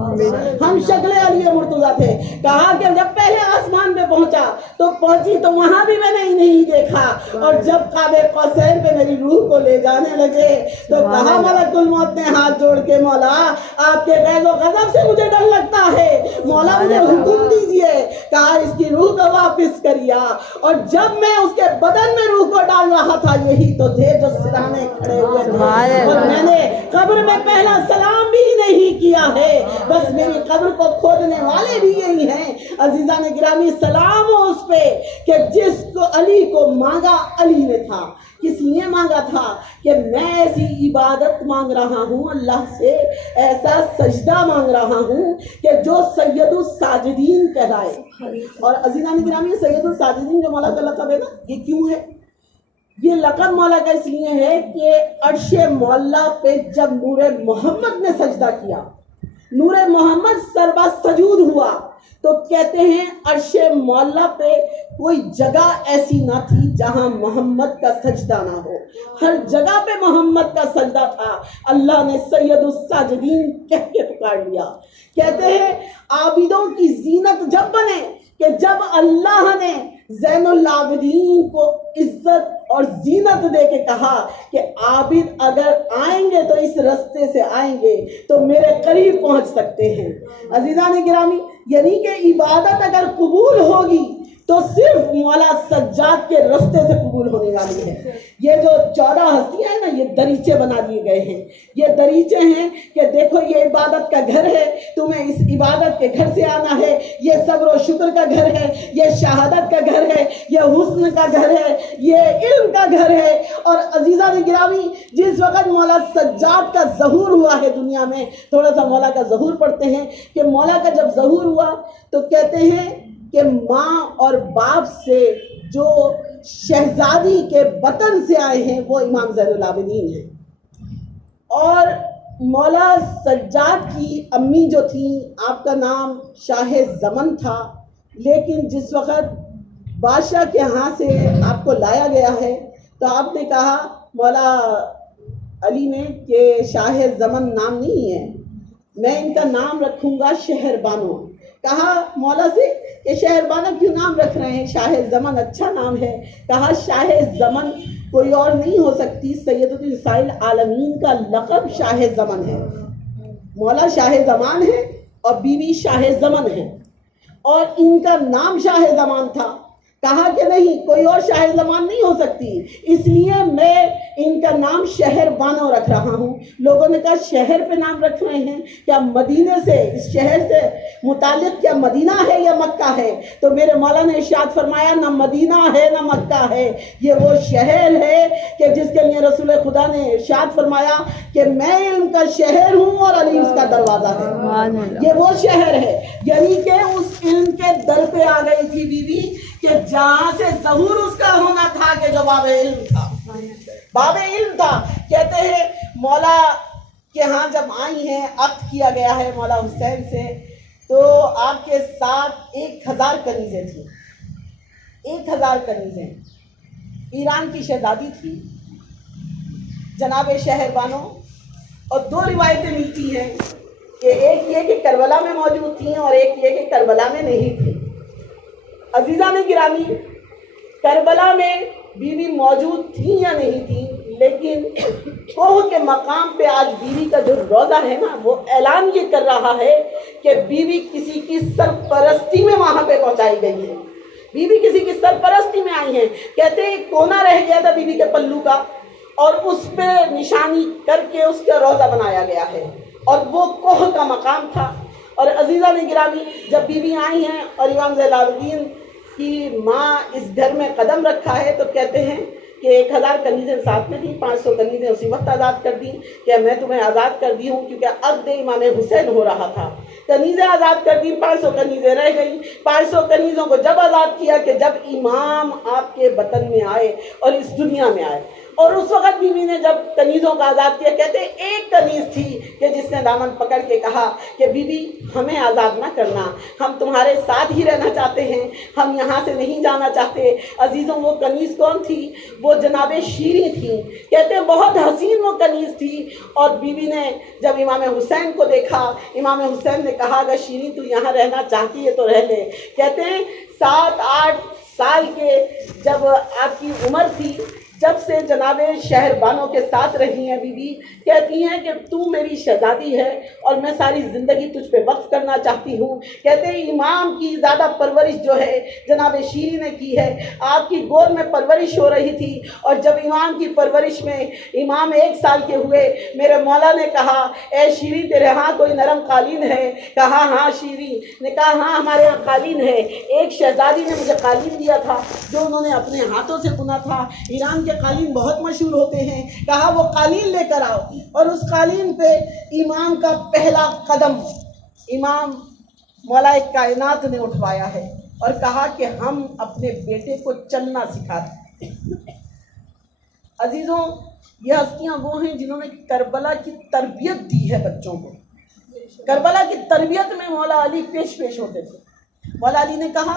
हम शक्ले अली मुर्तज़ा थे। कहा कि जब पहले आसमान पे पहुंचा तो पहुंची तो वहां भी मैंने इन्हें ही देखा। और जब काबे कौसैन पे मेरी रूह को ले जाने लगे तो कहा मलकुल मौत ने हाथ जोड़ के मौला आपके गैज़ो गज़ब से मुझे डर लगता है, मौला मुझे हुक्म दीजिए। कहा इसकी रूह को वापस वापस करिया, और जब मैं उसके बदन में रूह को डाल रहा था यही तो थे जो सिराने खड़े हुए थे, और मैंने कब्र में पहला सलाम भी नहीं किया है, बस मेरी कब्र को खोदने वाले भी यही हैं। अजीजान गिरामी, सलाम हो उस पे कि जिसको अली को मांगा अली ने था। किसी ने मांगा था कि मैं ऐसी इबादत मांग रहा हूँ अल्लाह से, ऐसा सजदा मांग रहा हूँ कि जो सैयदुस साजिदीन कहलाए। और अजीजान गिरामी, सैयदुस साजिदीन जो मौला का लक़ब है ना, ये क्यों है? ये लक़ब मौला का इसलिए है कि अर्शे मौला पे जब नूरे मोहम्मद ने सजदा किया, नूरे मोहम्मद सरबा सजूद हुआ, तो कहते हैं अर्शे मौला पे कोई जगह ऐसी ना थी जहां मोहम्मद का सजदा ना हो, हर जगह पे मोहम्मद का सजदा था। अल्लाह ने सैयदुस साजिदीन कह के पुकार लिया। कहते हैं आबिदों की जीनत जब बने कि जब अल्लाह ने ज़ैनुल आबिदीन को इज्जत और जीनत दे के कहा कि आबिद अगर आएंगे तो इस रास्ते से आएंगे तो मेरे करीब पहुंच सकते हैं। अजीज़ान गिरामी, यानी कि इबादत अगर कबूल होगी तो सिर्फ मौला सज्जाद के रास्ते से कबूल होने वाली है। ये जो 14 हस्तियां हैं ना, ये दरीचे बना दिए गए हैं। ये दरीचे हैं कि देखो ये इबादत का घर है, तुम्हें इस इबादत के घर से आना है, ये सब्र और शुक्र का घर है, ये शहादत का घर है, ये हुस्न का घर है, ये इल्म का घर है। और अजीज़ान गिरामी, जिस वक़्त मौला सज्जाद का ज़हूर हुआ है दुनिया में, थोड़ा सा मौला का ज़हूर पढ़ते हैं कि मौला का जब ज़हूर हुआ तो कहते हैं कि माँ और बाप से जो शहजादी के वतन से आए हैं वो इमाम ज़ैनुल आबिदीन हैं। और मौला सज्जाद की अम्मी जो थी, आपका नाम शाह ज़मन था, लेकिन जिस वक़्त बादशाह के यहाँ से आपको लाया गया है तो आपने कहा मौला अली ने कि शाह ज़मन नाम नहीं है, मैं इनका नाम रखूँगा शहरबानो। कहा मौला से कि शहरबानो क्यों नाम रख रहे हैं, शाह ज़मन अच्छा नाम है। कहा शाह ज़मन कोई और नहीं हो सकती, सैयदुल निसाइल आलमीन का लक़ब शाह ज़मन है। मौला शाह ज़मान है और बीवी शाह ज़मन है, और इनका नाम शाह ज़मान था। कहा कि नहीं, कोई और शाह ज़मान नहीं हो सकती, इसलिए मैं इनका नाम शहर बानो रख रहा हूँ। लोगों ने कहा शहर पे नाम रख रहे हैं, क्या मदीने से, इस शहर से मुतालिक क्या मदीना है या मक्का है? तो मेरे मौला ने इरशाद फरमाया ना मदीना है ना मक्का है, ये वो शहर है कि जिसके लिए रसूल खुदा ने इरशाद फरमाया कि मैं इल्म का शहर हूँ और अली उसका दरवाज़ा है। ये वो शहर है, यानी कि उस इल्म के दर पे आ गई थी बीवी कि जहाँ से ज़हूर उसका होना था कि जो बाबे इल्म था, बाबे इल्म था। कहते हैं मौला के यहाँ जब आई हैं, अक्द किया गया है मौला हुसैन से, तो आपके साथ 1000 कनीज़ें थी। 1000 कनीज़ें ईरान की शहजादी थी जनाब शहरबानो। और 2 रिवायतें मिलती हैं कि एक ये कि करबला में मौजूद थी और एक ये कि करबला में नहीं थी। अजीज़ान गिरामी, करबला में बीवी मौजूद थी या नहीं थी, लेकिन कोह के मकाम पे आज बीवी का जो रोज़ा है ना, वो ऐलान ये कर रहा है कि बीवी किसी की सरपरस्ती में वहाँ पे पहुँचाई गई है, बीवी किसी की सरपरस्ती में आई है। कहते हैं कोना रह गया था बीवी के पल्लू का, और उस पे निशानी करके उसका रोज़ा बनाया गया है, और वो कोह का मकाम था। और अजीज़ान गिरामी, जब बीवी आई हैं और इमाम ज़ैनुल आबिदीन की माँ इस घर में कदम रखा है, तो कहते हैं कि 1000 कनीज़ें साथ में थी, 500 कनीज़ें उसी वक्त आज़ाद कर दी कि मैं तुम्हें आज़ाद कर दी हूँ, क्योंकि अक़्द इमाम हुसैन हो रहा था। कनीज़ें आज़ाद कर दी, 500 कनीज़ें रह गई। 500 कनीज़ों को जब आज़ाद किया कि जब इमाम आपके वतन में आए और इस दुनिया में आए, और उस वक़्त बीवी ने जब कनीज़ों का आज़ाद किया, कहते एक कनीज़ थी कि जिसने दामन पकड़ के कहा कि बीवी हमें आज़ाद ना करना, हम तुम्हारे साथ ही रहना चाहते हैं, हम यहाँ से नहीं जाना चाहते। अजीज़ों, वो कनीज़ कौन थी? वो जनाबे शीरी थी। कहते हैं बहुत हसीन वो कनीज़ थी। और बीवी ने जब इमाम हुसैन को देखा, इमाम हुसैन ने कहा अगर शीरी तू यहाँ रहना चाहती है तो रह ले। कहते हैं 7-8 साल के जब आपकी उम्र थी, जब से जनाबे शहरबानों के साथ रही हैं बीबी, कहती हैं कि तू मेरी शहजादी है और मैं सारी ज़िंदगी तुझ पे वक्फ करना चाहती हूँ। कहते हैं इमाम की ज़्यादा परवरिश जो है जनाबे शीरी ने की है। आपकी गोद में परवरिश हो रही थी और जब इमाम की परवरिश में इमाम 1 साल के हुए, मेरे मौला ने कहा ए शीरी तेरे यहाँ कोई नरम कालीन है? कहा हाँ। शीरी ने कहा हाँ हमारे यहाँ कालीन है। एक शहजादी ने मुझे कालीन दिया था जो उन्होंने अपने हाथों से बुना था। ईरान के कालीन बहुत मशहूर होते हैं। कहा वो कालीन लेकर आओ और उस कालीन पे इमाम का पहला कदम इमाम मौलाए कायनात ने उठवाया है और कहा कि हम अपने बेटे को चलना सिखाते हैं। अजीज़ों, ये हस्तियाँ वो हैं जिन्होंने करबला की तरबियत दी है बच्चों को। करबला की तरबियत में मौला अली पेश होते थे। मौला अली ने कहा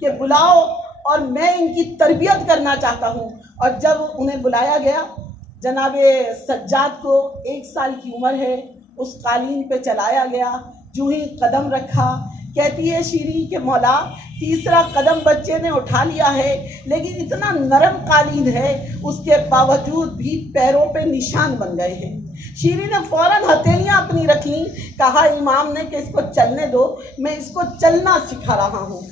कि बुलाओ और मैं इनकी तरबियत करना चाहता हूँ। और जब उन्हें बुलाया गया, जनाबे सज्जाद को 1 साल की उम्र है, उस कालीन पे चलाया गया। जो ही कदम रखा, कहती है शीरी के मौला तीसरा कदम बच्चे ने उठा लिया है, लेकिन इतना नरम कालीन है उसके बावजूद भी पैरों पे निशान बन गए हैं। शीरी ने फ़ौरन हथेलियाँ अपनी रख लीं। कहा इमाम ने कि इसको चलने दो, मैं इसको चलना सिखा रहा हूँ।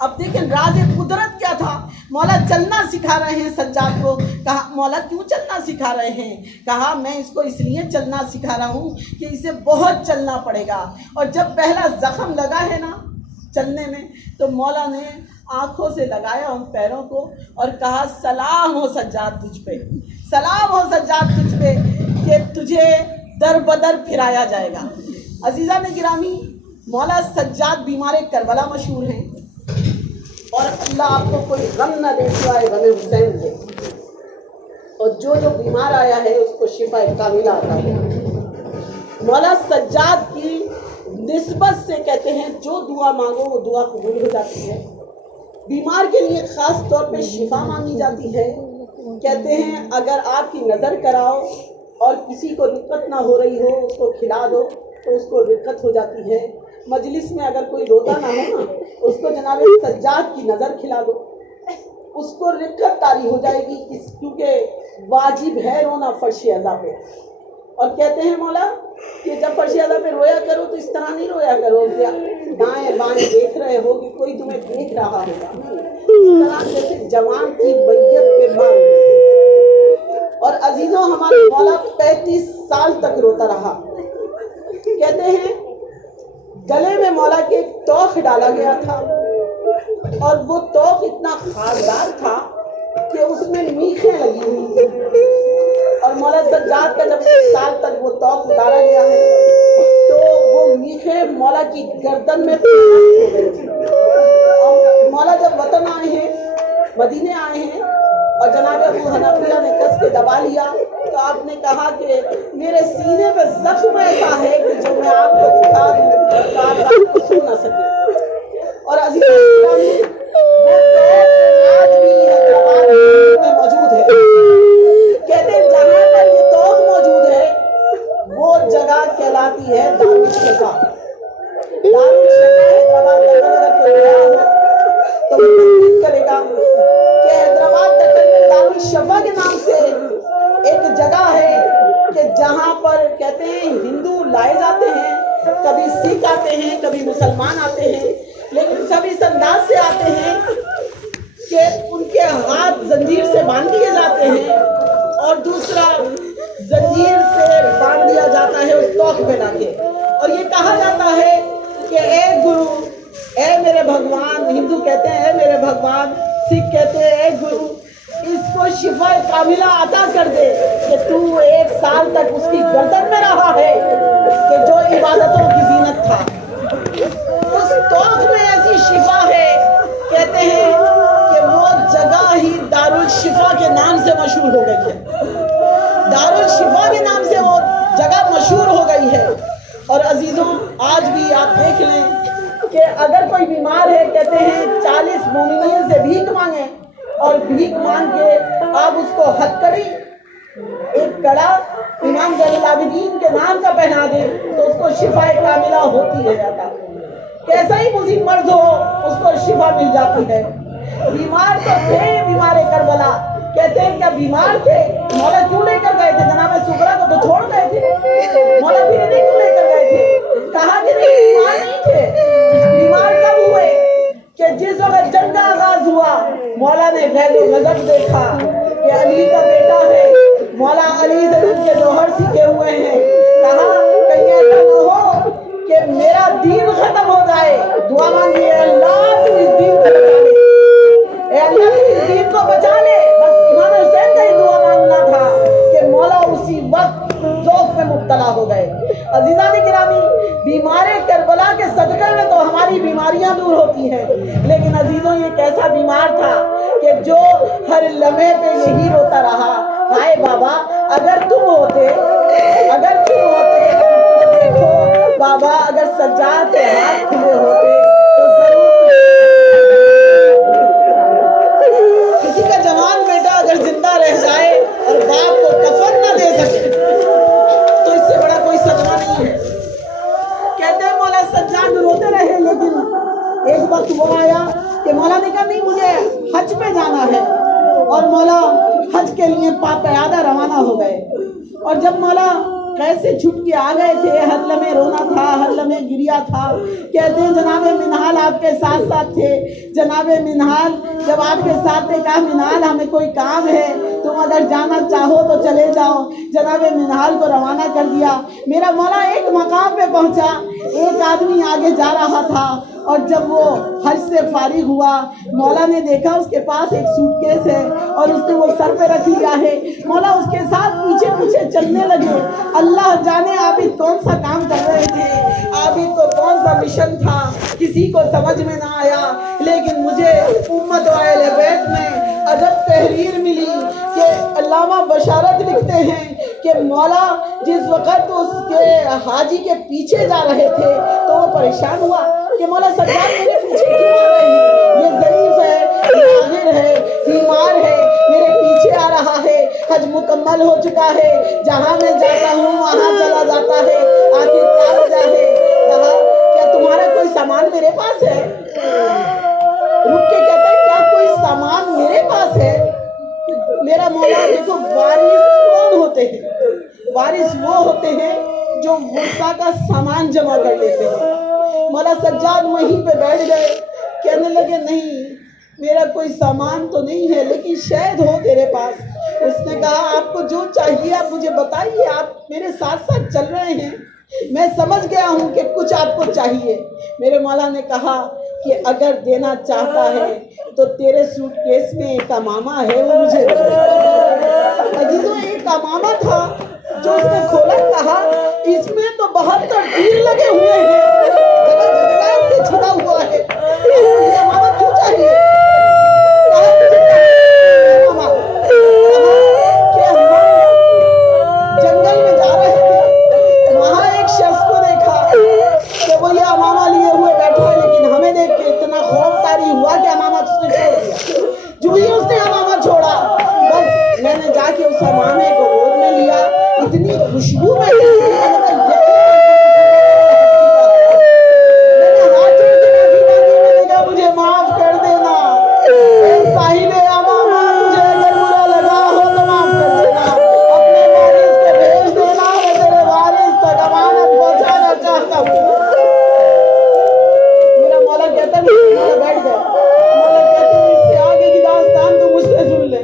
अब देखें राज कुदरत क्या था। मौला चलना सिखा रहे हैं सज्जाद को। कहा मौला क्यों चलना सिखा रहे हैं? कहा मैं इसको इसलिए चलना सिखा रहा हूँ कि इसे बहुत चलना पड़ेगा। और जब पहला ज़ख्म लगा है ना चलने में, तो मौला ने आँखों से लगाया उन पैरों को और कहा सलाम हो सज्जाद तुझ पे, सलाम हो सज्जाद तुझ पे कि तुझे दर बदर फिराया जाएगा। अजीज़ा ने गिरामी, मौला सज्जाद बीमार करबला मशहूर हैं और अल्लाह आपको कोई गम न दे सिवाय गम हुसैन के। और जो बीमार आया है उसको शिफा कामिला आता है। मौला सज्जाद की निस्बत से कहते हैं जो दुआ मांगो वो दुआ कबूल हो जाती है। बीमार के लिए ख़ास तौर पे शिफा मांगी जाती है। कहते हैं अगर आपकी नज़र कराओ और किसी को रिक्कत ना हो रही हो, उसको खिला दो तो उसको रिक्कत हो जाती है। मजलिस में अगर कोई रोता ना हो ना, उसको जनाब सज्जाद की नज़र खिला दो, उसको रिक्कत तारी हो जाएगी, क्योंकि वाजिब है रोना फर्श अज़ा पे। और कहते हैं मौला कि जब फर्श अज़ा पे रोया करो तो इस तरह नहीं रोया करो कि दाएं बाएं देख रहे हो कि कोई तुम्हें देख रहा होगा, इस तरह जैसे जवान की बैयत पे मार। और अजीज़ों हमारे मौला 35 साल तक रोता रहा। कहते हैं गले में मौला के एक तोख डाला गया था और वो तोख इतना खासदार था कि उसमें मीखें लगी हुई थी। और मौला सज्जाद का जब 1 साल तक वो तोख उतारा गया है तो वो मीखें मौला की गर्दन में हो गई थी। और मौला जब वतन आए हैं, मदीने आए हैं और जनाब अबू हनफिया ने कस के दबा लिया तो आपने कहा कि मेरे सीने पे जख्म ऐसा है कि जो मैं आपको दिखा दूं तो आप आपको सुन न सके। और अजीज आज भी हैदराबाद में मौजूद है। कहते हैं जहाँ पर ये तोफ मौजूद है वो जगह कहलाती है दारुल शिफा। दारुल शिफा हैदराबाद अगर कोई गया हो तो तस्दीक करेगा कि हैदराबाद दक्कन में दारुल शिफा के नाम से एक जगह है कि जहाँ पर कहते हैं हिंदू लाए जाते हैं, कभी सिख आते हैं, कभी मुसलमान आते हैं, लेकिन सब इस अंदाज से आते हैं कि उनके हाथ जंजीर से बांध दिए जाते हैं और दूसरा जंजीर से बांध दिया जाता है उस तोख पे लाके। और ये कहा जाता है कि ए गुरु, ए मेरे भगवान, हिंदू कहते हैं ए मेरे भगवान, सिख कहते हैं ए गुरु, इसको शिफा कामिला अता कर दे कि तू 1 साल तक उसकी गर्दन में रहा है कि जो इबादतों की जीनत था। उस तोख में ऐसी शिफा है, कहते हैं कि वो जगह ही दारुल शिफा के नाम से मशहूर हो गई है। दारुल शिफा के नाम से वो जगह मशहूर हो गई है। और अजीज़ों आज भी आप देख लें कि अगर कोई बीमार है, कहते हैं 40 मोमिनीन से भीख मांगे और भीख मांग के आप उसको हथकड़ी एक कड़ा इमाम ज़ैनुल आबिदीन के नाम का पहना दे तो उसको शिफा कामिला होती है जाता। कैसा ही मुसीब मर्ज हो उसको शिफा मिल जाती है। बीमार तो थे बीमार करबला, कहते हैं क्या बीमार थे, मौला क्यों लेकर गए थे? जनाब सुगरा को तो छोड़ गए थे, मौला फिर इन्हें क्यों लेकर गए थे? कहा कि नहीं, बीमार नहीं थे। बीमार कब हुए कि जिस वक्त जंग का आगाज हुआ, मौला ने गैज़ो गजब देखा कि अली का बेटा है, मौला अली से उनके जौहर सीखे हुए हैं। कहा कहीं ऐसा न हो कि मेरा दीन खत्म हो जाए। दुआ मांगिए, अल्लाह तू इस दीन को बचा ले, ए अल्लाह तू इस दीन को बचा ले। बस इमाम हुसैन का ही दुआ मांगना था कि मौला उसी वक्त ज़ौक़ में मुब्तला हो गए। अज़ीज़ान गिरामी, बीमारे करबला के सदक़े में तो हमारी बीमारियां दूर होती हैं, लेकिन अजीज़ों ये कैसा बीमार था कि जो हर लम्हे पे यही रोता रहा, हाय बाबा अगर तुम होते तो देखो बाबा, अगर सज्जाद के हाथ खुले होते तो जरूर किसी का जवान बेटा अगर जिंदा रह जाए और बाप को कफन न दे सके तो इससे बड़ा कोई सदमा नहीं है। कहते हैं मौला सज्जाद रोते रहे, लेकिन एक वक्त वो आया कि मौला ने कहा नहीं, मुझे हज पे जाना है, और मौला हज के लिए पापयादा रवाना हो गए। और जब मौला कैसे छुट के आ गए थे, हर लम्हे रोना था, हर लम्हे गिरिया था। कहते हैं जनाबे मिनहाल आपके साथ साथ थे। जनाबे मिनहाल जब आपके साथ थे, कहा मिनहाल हमें कोई काम है, तुम अगर जाना चाहो तो चले जाओ। जनाबे मिनहाल को रवाना कर दिया। मेरा मौला एक मकाम पे पहुंचा, एक आदमी आगे जा रहा था, और जब वो हज से फारिग हुआ, मौला ने देखा उसके पास एक सूटकेस है और उसने वो सर पे रख लिया है। मौला उसके साथ पीछे पीछे चलने लगे। अल्लाह जाने आबिद कौन सा काम कर रहे थे, आबिद को कौन सा मिशन था, किसी को समझ में ना आया। लेकिन मुझे उम्मत वाले बैत में अजब तहरीर मिली कि अल्लामा बशारत लिखते हैं कि मौला जिस वक़्त उसके हाजी के पीछे जा रहे थे तो वो परेशान हुआ कि मौला सज्जाद मेरे पीछे क्यों आ रहे हैं, ये ज़ईफ़ है, नाज़िर है, बीमार है, मेरे पीछे आ रहा है, हज मुकम्मल हो चुका है, जहाँ मैं जाता हूँ वहाँ चला जाता है, आखिर क्या वजह है? कहा क्या तुम्हारा कोई सामान मेरे पास है? रुक के कहता है क्या कोई सामान मेरे पास है? मेरा मौला देखो, वारिस कौन होते हैं? वारिस वो होते हैं जो मुर्दा का सामान जमा कर लेते हैं। मौला सज्जाद वहीं पे बैठ गए, कहने लगे नहीं मेरा कोई सामान तो नहीं है, लेकिन शायद हो तेरे पास। उसने कहा आपको जो चाहिए आप मुझे बताइए, आप मेरे साथ साथ चल रहे हैं, मैं समझ गया हूँ कि कुछ आपको चाहिए। मेरे मौला ने कहा कि अगर देना चाहता है तो तेरे सूटकेस में एक अमामा है, वो मुझे दे। अजीजों, एक अमामा था जो उसने खोला, कहा इसमें तो 72 तीर लगे हुए हैं, जगह से छिदा हुआ है, ये अमामा क्यों चाहिए? जंगल में जा रहे थे, वहां एक शख्स को देखा कि वो ये अमामा लिए हुए बैठा है, लेकिन हमें देख के इतना खौफ तारी हुआ कि अमामा उसने छोड़ दिया। जो ही उसने अमामा छोड़ा, बस मैंने जाके उस अमामे को गोद में लिया, इतनी खुशबू में मुझे माफ कर देना साहिबे अमामा, तुझे अगर बुरा लगा हो तो माफ कर देना, अपने वारिस को भेज देना, मैं तेरे वारिस तक अमानत पहुंचाना चाहता हूँ। मेरा मौला कहता है, मौला बैठ गए, मौला कहते हैं इससे आगे की दास्तान तो मुझसे सुन ले।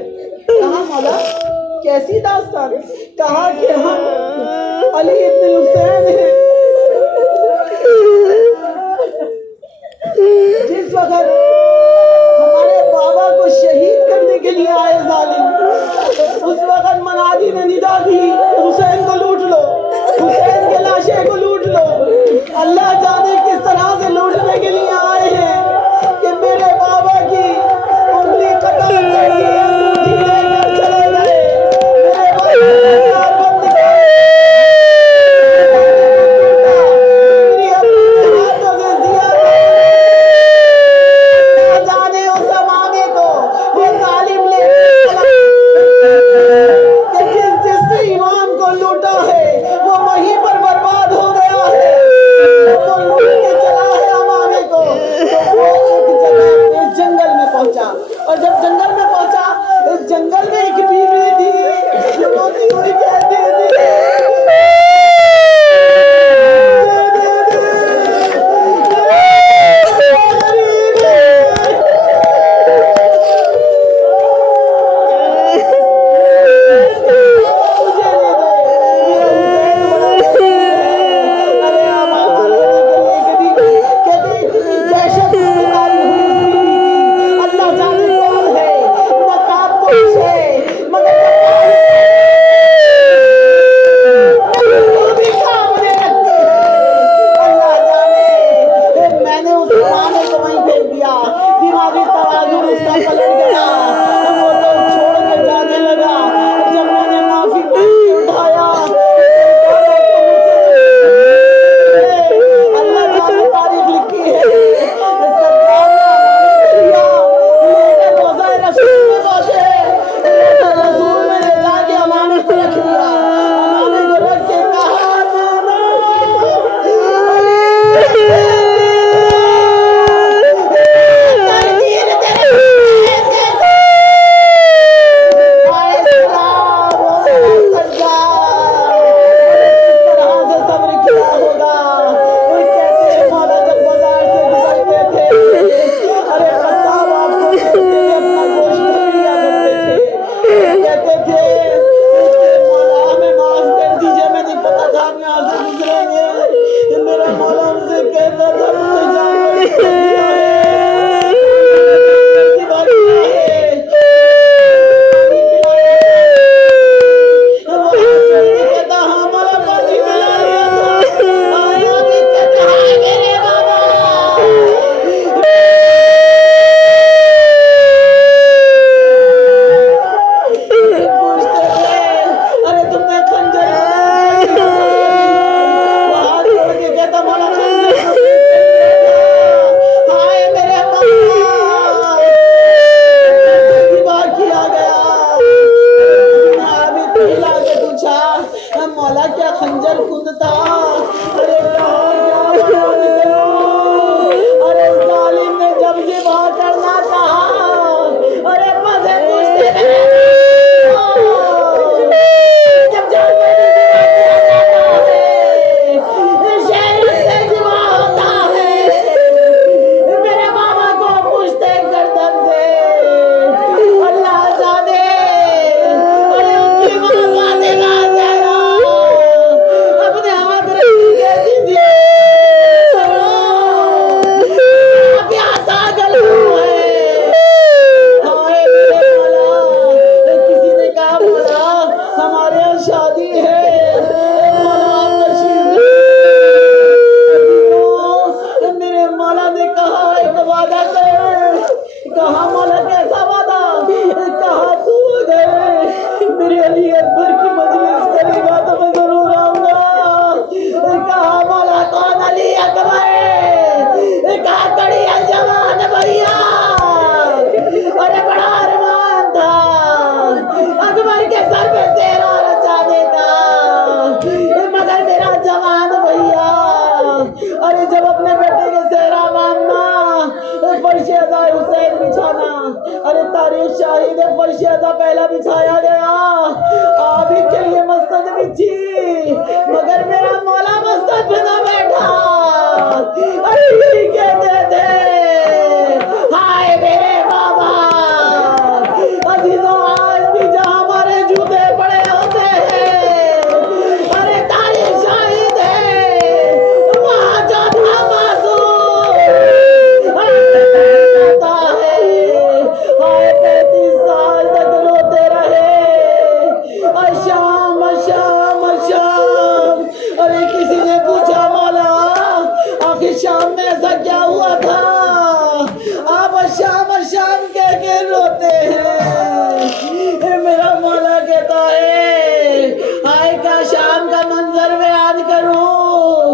कहा मौला कैसी दास्तान? कहा कि हम अली इब्न हुसैन हैं, जिस वक्त हमारे बाबा को शहीद करने के लिए आए जालिम, उस वक्त मनादी ने निदा दी हुसैन को लूट लो, हुसैन के लाशे को लूट लो। अल्लाह जाने किस तरह से लूटने के लिए आए हैं कि मेरे बाबा की उंगली कतल कर दी, अंगूठी लेकर चले गए, मेरे बाबा पलट गया, वो तो छोड़ के जाने लगा। जब मैंने माफी मांगी उठाया, अल्लाह जाने तारीख लिखी है, सरकार ने दिया, मेरे रोज़ा रसूल में बाटे, रसूल में ले जाके अमानत को रख दिया, अमानत को रख के कहा मौला क्या खंजर खुद था। अरे अरे जालिम ने जब ज़िबा करना कहा, अरे मज़े मुझसे जब जानवर शहर से ज़िबा होता है, मेरे मामा को पूछते गर्दन से, अल्लाह जाने अरे उनकी माँ फातिमा अपने हाथ रख के दीजिए, प्यासा गला है। हाय मेरे मौला, किसी ने कहा मौला हमारे यहाँ शादी है, मौला आप तशरीफ लाइए। मेरे मौला ने कहा एक वादा कर। कहा मौला कैसा वादा? कहा तू अगर मेरे अली अकबर की मजलिस करेगा तो मैं जरूर आऊंगा। कहा मौला कौन अली अकबर? कहा कड़ी जवान भैया, अरे बड़ा अरमान था अकबर के सर पे सेहरा रचाने का, मगर मेरा जवान भैया अरे जब अपने बेटे के सेहरा मानना, फर्श अज़ा हुसैन बिछाना, अरे तारीख शाहिद है फर्श अज़ा पहला बिछाया गया, आबिद के लिए मस्जिद बिछी, मगर मेरा मौला मस्जिद पे ना बैठा। अरे यही कहते थे हाय मेरे बाबा अजीजों, आज भी जहाँ हमारे जूते पड़े होते हैं, अरे तारीख शाहिद है वहाँ जो था मासूम कहता है हाय 35 साल तक रोते रहे, अशाम अशाम अशाम। अरे किसी ने पूछा मौला आखिर शाम में ऐसा क्या हुआ था, आप अशाम अशाम कह के रोते हैं। मेरा मौला कहता है हाय का शाम का मंजर बयान करूं,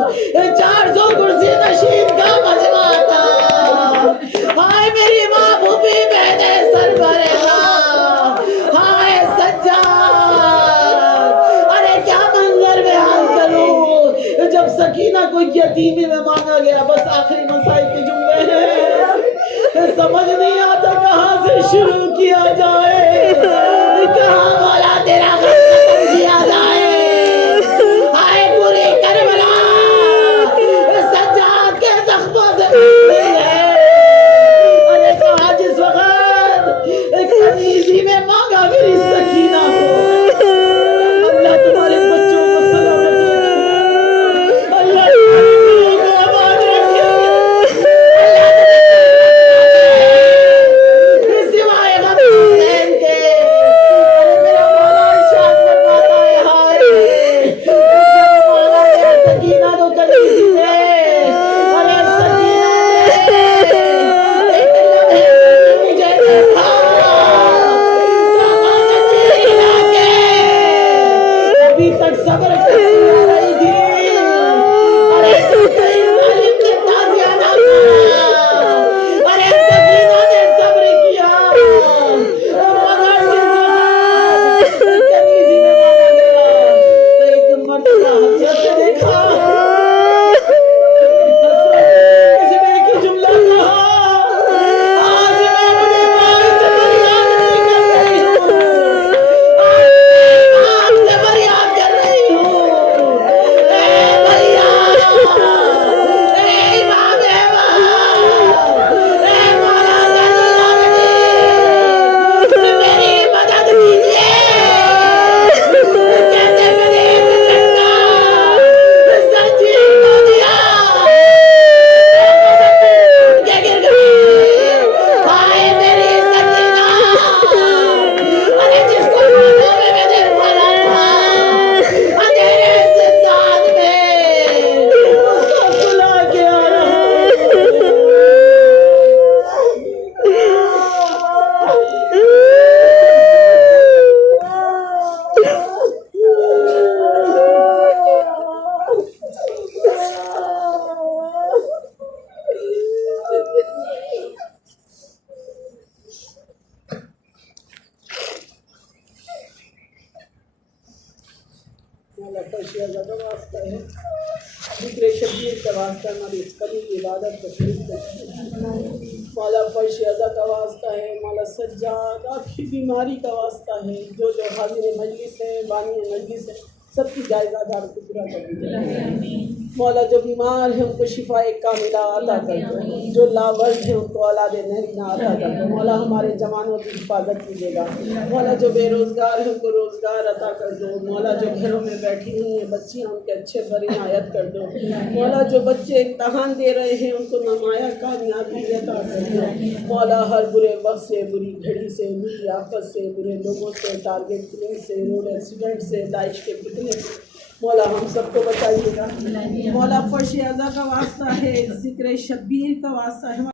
400 कुर्सी नशीन का मजमा था, हाय मेरी माँ भूपी बहने सर भरेगा, हाय सज्जाद अरे क्या मंजर बयान करूं। जब सकीना को यतीमी में मांगा गया, बस आखिरी मसाइल के जुमले हैं, समझ नहीं आता कहाँ से शुरू किया जाए, कहाँ मौला तेरा खत खत्म किया जाए। हाय पूरी करबला सज्जाद के जख्मों से भरी है, अरे कहाँ जिस वक्त कनीजी में मांगा मेरी सकीना को, अल्लाह तुम्हारे बच्चों को सलामत रखे, अल्लाह तुम्हारे दिलों को आबाद रखे। فرش اعضا کا واسطہ ہے، ذکر شبیر کا واسطہ ہے، ہماری اس قبول کی عبادت تشریف کریں مولا، فرش اعضا کا واسطہ ہے مولا، سجاد آپ کی بیماری کا واسطہ ہے، جو حاضر مجلس ہے، بانی مجلس ہے، سب کی جائزہ دار کو پورا کر دیجیے مولا، جو بیمار ہیں ان کو شفا کاملہ عطا کر دو، جو لاورد ہیں ان کو اولاد نعمہ عطا کر دو مولا، ہمارے جوانوں کی حفاظت کیجیے گا مولا، جو بے روزگار ہیں ان کو روزگار عطا کر دو مولا، جو گھروں میں بیٹھی ہوئی ہیں بچیاں ان کے اچھے بھری عنایت کر دو مولا، جو بچے امتحان دے رہے ہیں ان کو نمایاں کامیابی عطا کر دو مولا، ہر برے وقت سے، بری گھڑی سے، بری آفت سے، برے لوگوں سے، ٹارگیٹ کلنگ سے، روڈ ایکسیڈنٹ سے، داعش کے فتنے سے مولا ہم سب کو بچائیے گا مولا، فرش اعضا کا واسطہ ہے، ذکر شبیر کا واسطہ ہے۔